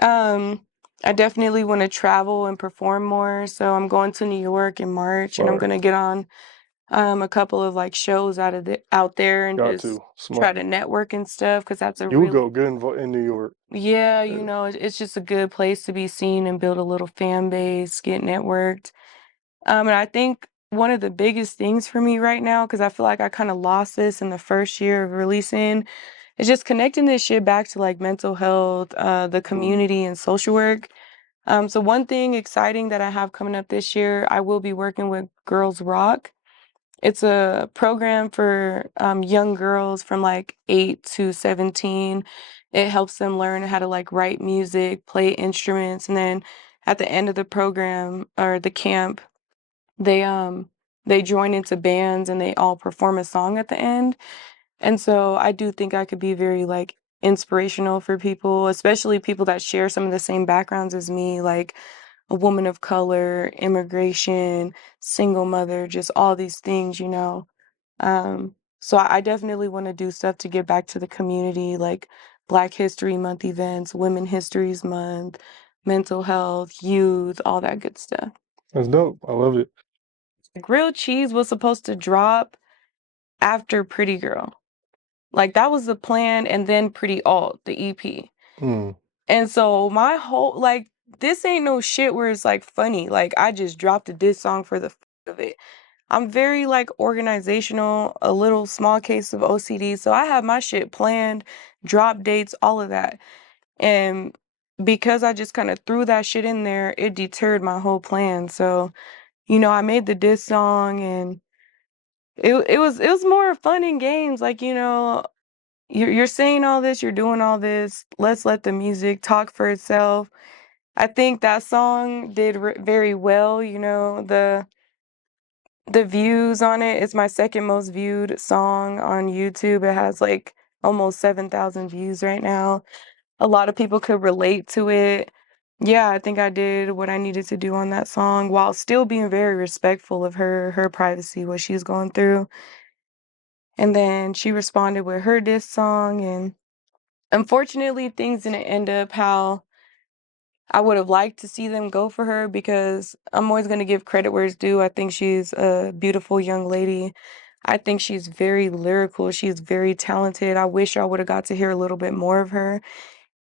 Um, I definitely want to travel and perform more. So I'm going to New York in March, and I'm Fire. gonna get on a couple of like shows out there and Got just to. try Smart. to network and stuff because that's a You would really go good in New York. yeah, you Yeah. know, it's just a good place to be seen and build a little fan base, get networked. And I think one of the biggest things for me right now, because I feel like I kind of lost this in the first year of releasing, is just connecting this shit back to like mental health, the Mm. community, and social work. So one thing exciting that I have coming up this year, I will be working with Girls Rock. It's a program for young girls from like 8 to 17. It helps them learn how to like write music, play instruments, and then at the end of the program or the camp, they they join into bands and they all perform a song at the end. And so I do think I could be very like inspirational for people, especially people that share some of the same backgrounds as me. Like a woman of color, immigration, single mother, just all these things, you know. So I definitely want to do stuff to give back to the community, like Black History Month events, Women Histories Month, mental health, youth, all that good stuff. That's dope. I love it. Grilled cheese was supposed to drop after Pretty Girl. Like that was the plan, and then Pretty Alt, the EP. Mm. And so my whole like this ain't no shit where it's like funny. Like I just dropped a diss song for the of it. I'm very like organizational, a little small case of OCD. So I have my shit planned, drop dates, all of that. And because I just kind of threw that shit in there, it deterred my whole plan. So, you know, I made the diss song and it was more fun and games. Like, you know, you're saying all this, you're doing all this. Let's let the music talk for itself. I think that song did very well. You know, the views on it. It's my second most viewed song on YouTube. It has like almost 7,000 views right now. A lot of people could relate to it. Yeah, I think I did what I needed to do on that song while still being very respectful of her privacy, what she's going through. And then she responded with her diss song, and unfortunately things didn't end up how I would have liked to see them go for her, because I'm always going to give credit where it's due. I think she's a beautiful young lady. I think she's very lyrical. She's very talented. I wish I would have got to hear a little bit more of her.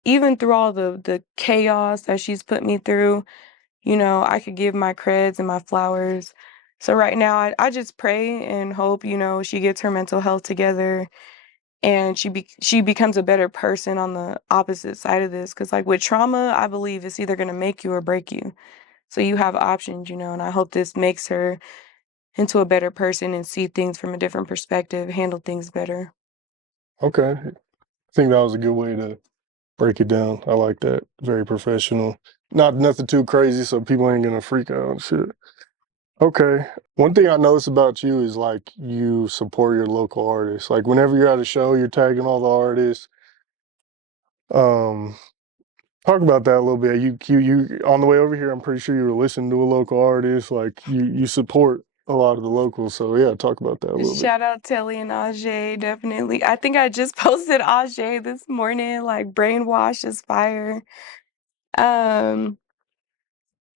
Even through all the chaos that she's put me through, you know, I could give my creds and my flowers. So right now, I just pray and hope, you know, she gets her mental health together and she becomes a better person on the opposite side of this. Because like with trauma, I believe it's either gonna make you or break you. So you have options, you know, and I hope this makes her into a better person and see things from a different perspective, handle things better. Okay. I think that was a good way to break it down. I like that. Very professional. Not nothing too crazy, so people ain't gonna freak out and shit. Okay. One thing I notice about you is like you support your local artists. Like whenever you're at a show, you're tagging all the artists. Um, Talk about that a little bit. You on the way over here, I'm pretty sure you were listening to a local artist. Like you support a lot of the locals. So yeah, talk about that a little bit. Shout out Telly and Ajay, definitely. I think I just posted Ajay this morning, like brainwash is fire. Um,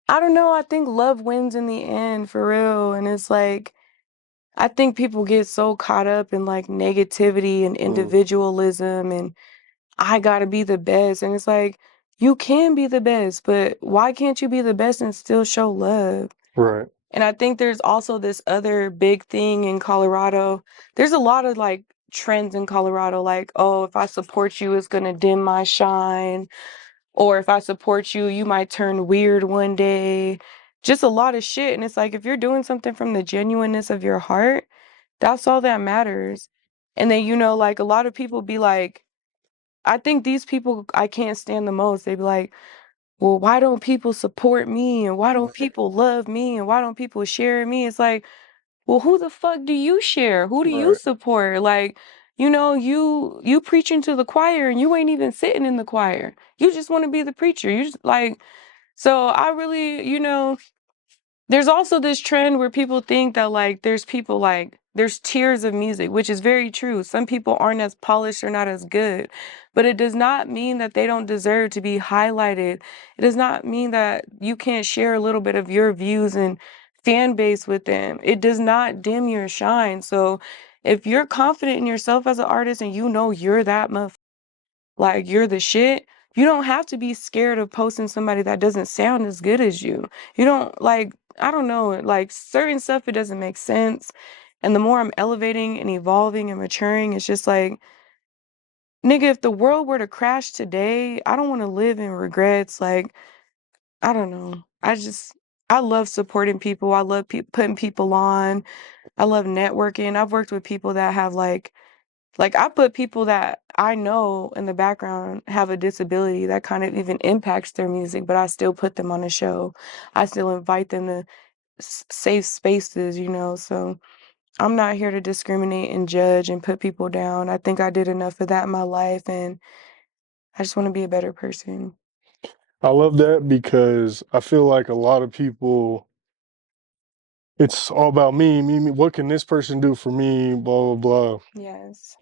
I don't know, I think love wins in the end for real. And it's like I think people get so caught up in like negativity and Mm, individualism and I gotta be the best. And it's like you can be the best, but why can't you be the best and still show love? right. And I think there's also this other big thing in Colorado. There's a lot of like trends in Colorado, like, oh, if I support you, it's gonna dim my shine. Or if I support you, you might turn weird one day. Just a lot of shit. And it's like if you're doing something from the genuineness of your heart, that's all that matters. And then, you know, like a lot of people be like, I think these people I can't stand the most. They be like, well, why don't people support me? And why don't people love me? And why don't people share me? It's like, well, who the fuck do you share? Who do you Right. support? Like, you know, you preaching to the choir and you ain't even sitting in the choir. You just want to be the preacher. You just like, so I really, you know, there's also this trend where people think that like there's people like there's tiers of music, which is very true. Some people aren't as polished or not as good, but it does not mean that they don't deserve to be highlighted. It does not mean that you can't share a little bit of your views and fan base with them. It does not dim your shine. So if you're confident in yourself as an artist and you know you're that much like you're the shit, you don't have to be scared of posting somebody that doesn't sound as good as you. You don't like, I don't know, like certain stuff, it doesn't make sense. And the more I'm elevating and evolving and maturing, it's just like, nigga, if the world were to crash today, I don't want to live in regrets. Like, I don't know. I love supporting people. I love putting people on. I love networking. I've worked with people that have like, I put people that I know in the background have a disability that kind of even impacts their music, but I still put them on the show. I still invite them to safe spaces, you know? So I'm not here to discriminate and judge and put people down. I think I did enough of that in my life, and I just want to be a better person. I love that because I feel like a lot of people, it's all about me, me, me. What can this person do for me? Blah, blah, blah. Yes.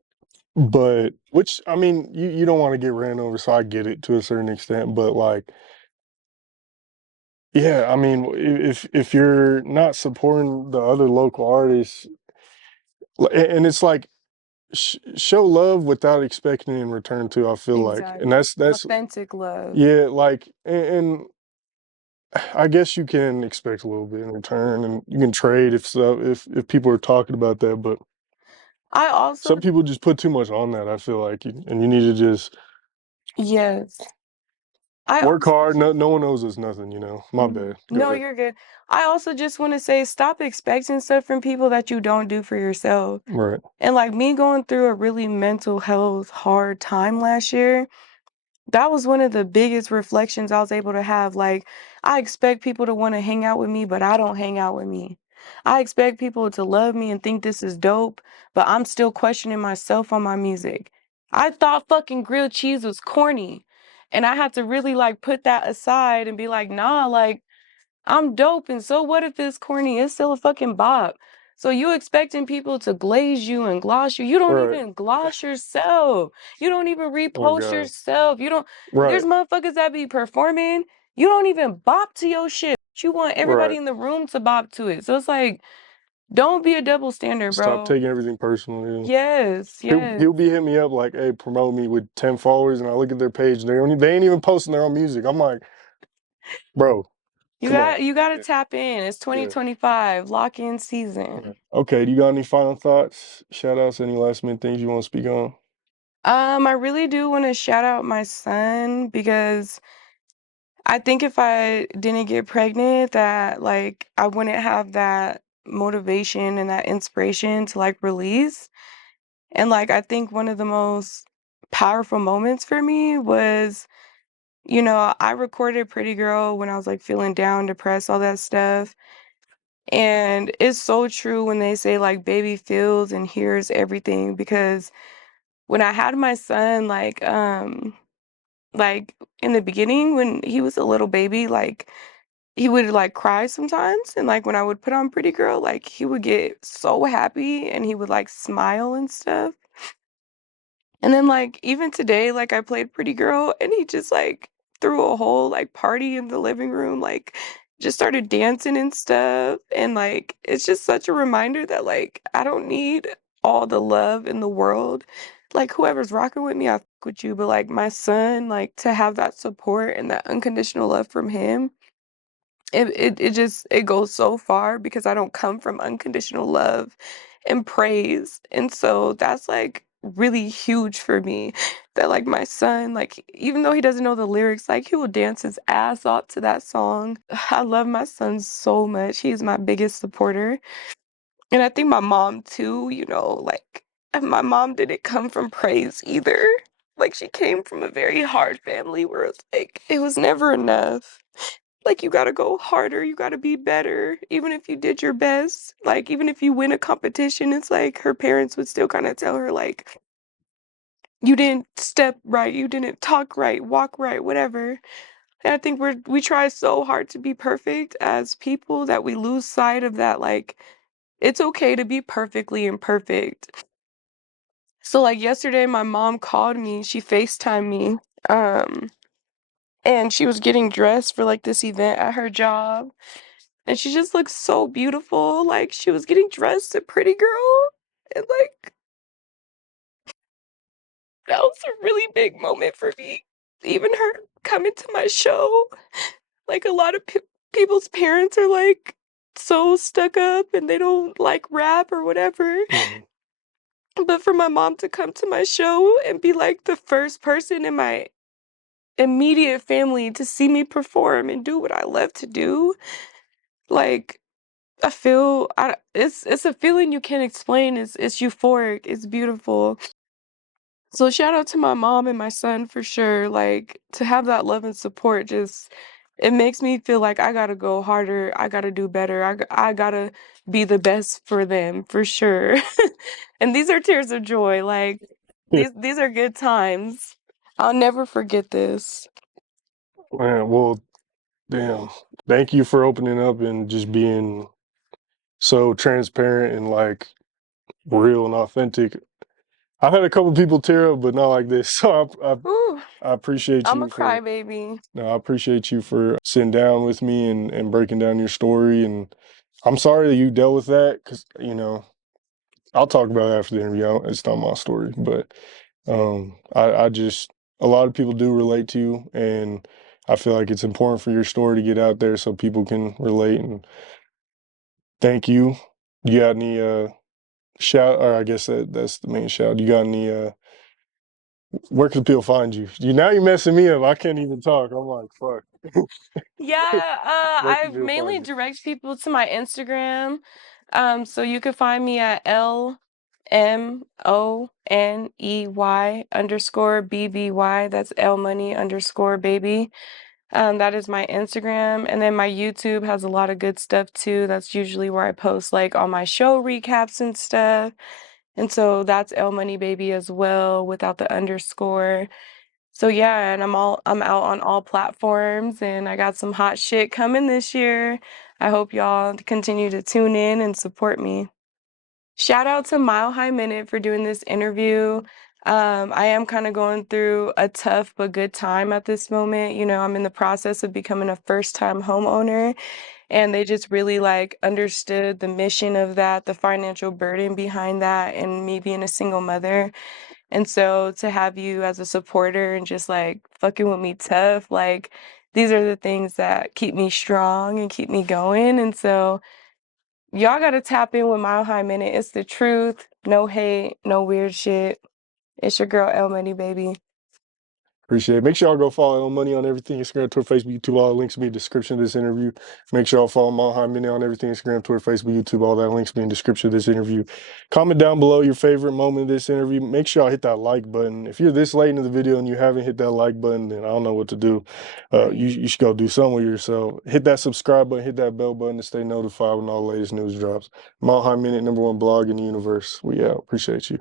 But which I mean, you don't want to get ran over, so I get it to a certain extent. But like, yeah, I mean, if you're not supporting the other local artists, and it's like show love without expecting in return too. I feel like, and Exactly. that's Authentic love. yeah, like, and I guess you can expect a little bit in return, and you can trade if so if people are talking about that. But I also, some people just put too much on that. I feel like, and you need to just yes. I work also, hard. No one owes us nothing. My bad. Go no, ahead. you're good. I also just want to say stop expecting stuff from people that you don't do for yourself. Right. And like me going through a really mental health hard time last year, that was one of the biggest reflections I was able to have. Like, I expect people to want to hang out with me, but I don't hang out with me. I expect people to love me and think this is dope, but I'm still questioning myself on my music. I thought fucking grilled cheese was corny. And I had to really like put that aside and be like, nah, like I'm dope, and so what if it's corny? It's still a fucking bop. So you expecting people to glaze you and gloss you. You don't Right. even gloss yourself. You don't even Oh repost God. yourself. You don't, there's Right. motherfuckers that be performing. You don't even bop to your shit. You want everybody Right. in the room to bop to it. So it's like, don't be a double standard, Stop bro. taking everything personally. Yes, He'll yes. be hitting me up like, "Hey, promote me with 10 followers," and I look at their page, and they ain't even posting their own music. I'm like, bro, You come on. got you got to Yeah. tap in. It's Yeah. 2025, lock in season. Yeah. Okay. Do you got any final thoughts? Shout outs? Any last minute things you want to speak on? I really do want to shout out my son because I think if I didn't get pregnant, that like I wouldn't have that motivation and that inspiration to like release. And like I think one of the most powerful moments for me was, I recorded Pretty Girl when I was like feeling down, depressed, all that stuff. And it's so true when they say like baby feels and hears everything because when I had my son, like in the beginning when he was a little baby, like he would like cry sometimes. And like when I would put on Pretty Girl, like he would get so happy and he would like smile and stuff. And then like even today, like I played Pretty Girl and he just like threw a whole like party in the living room, like just started dancing and stuff. And like it's just such a reminder that like I don't need all the love in the world. Like whoever's rocking with me, I fuck with you. But like my son, like to have that support and that unconditional love from him, it just it goes so far because I don't come from unconditional love and praise. And so that's like really huge for me that like my son, like even though he doesn't know the lyrics, like he will dance his ass off to that song. I love my son so much. He's my biggest supporter. And I think my mom too, like and my mom didn't come from praise either. Like she came from a very hard family where it's like it was never enough. Like, you gotta go harder, you gotta be better, even if you did your best. Like, even if you win a competition, it's like her parents would still kinda tell her, like, "You didn't step right, you didn't talk right, walk right," whatever. And I think we try so hard to be perfect as people that we lose sight of that, like, it's okay to be perfectly imperfect. So, like, yesterday, my mom called me, she FaceTimed me, um, and she was getting dressed for, like, this event at her job. And she just looked so beautiful, like, she was getting dressed a pretty girl, and, like, that was a really big moment for me. Even her coming to my show, like, a lot of people's parents are, like, so stuck up and they don't like rap or whatever, Mhm. but for my mom to come to my show and be, like, the first person in my immediate family to see me perform and do what I love to do, like, it's a feeling you can't explain. It's euphoric. It's beautiful. So shout out to my mom and my son for sure. Like to have that love and support just it makes me feel like I gotta go harder. I gotta do better. I gotta be the best for them for sure. And these are tears of joy. Like these are good times. I'll never forget this. Man, well, damn. Thank you for opening up and just being so transparent and like real and authentic. I've had a couple people tear up, but not like this. So Ooh, I appreciate I'm a you for crybaby. no, I appreciate you for sitting down with me and breaking down your story. And I'm sorry that you dealt with that because I'll talk about it after the interview. It's not my story, but I just a lot of people do relate to you, and I feel like it's important for your story to get out there so people can relate. And thank you. You got any shout? Or I guess that's the main shout. You got any? Where can people find you? You're messing me up. I can't even talk. I'm like, fuck. Yeah, Where can I people find mainly you? direct people to my Instagram. So you can find me at LMONEY_BBY. That's L Money underscore baby. That is my Instagram. And then my YouTube has a lot of good stuff too. That's usually where I post like all my show recaps and stuff. And so that's L Money Baby as well without the underscore. So yeah, and I'm out on all platforms and I got some hot shit coming this year. I hope y'all continue to tune in and support me. Shout out to Mile High Minute for doing this interview. I am kind of going through a tough but good time at this moment. You know, I'm in the process of becoming a first-time homeowner, and they just really like understood the mission of that, the financial burden behind that, and me being a single mother. And so to have you as a supporter and just like fucking with me tough, like these are the things that keep me strong and keep me going. And so y'all gotta tap in with Mile High Minute. It's the truth, no hate, no weird shit. It's your girl L Money, baby. Appreciate it. Make sure y'all go follow L Money on everything Instagram, Twitter, Facebook, YouTube. All the links will be in the description of this interview. Make sure y'all follow Mile Minute on everything Instagram, Twitter, Facebook, YouTube. All that links will be in the description of this interview. Comment down below your favorite moment of this interview. Make sure y'all hit that like button. If you're this late into the video and you haven't hit that like button, then I don't know what to do. Right. You should go do something with yourself. Hit that subscribe button, hit that bell button to stay notified when all the latest news drops. Mile Minute, #1 blog in the universe. We out. Appreciate you.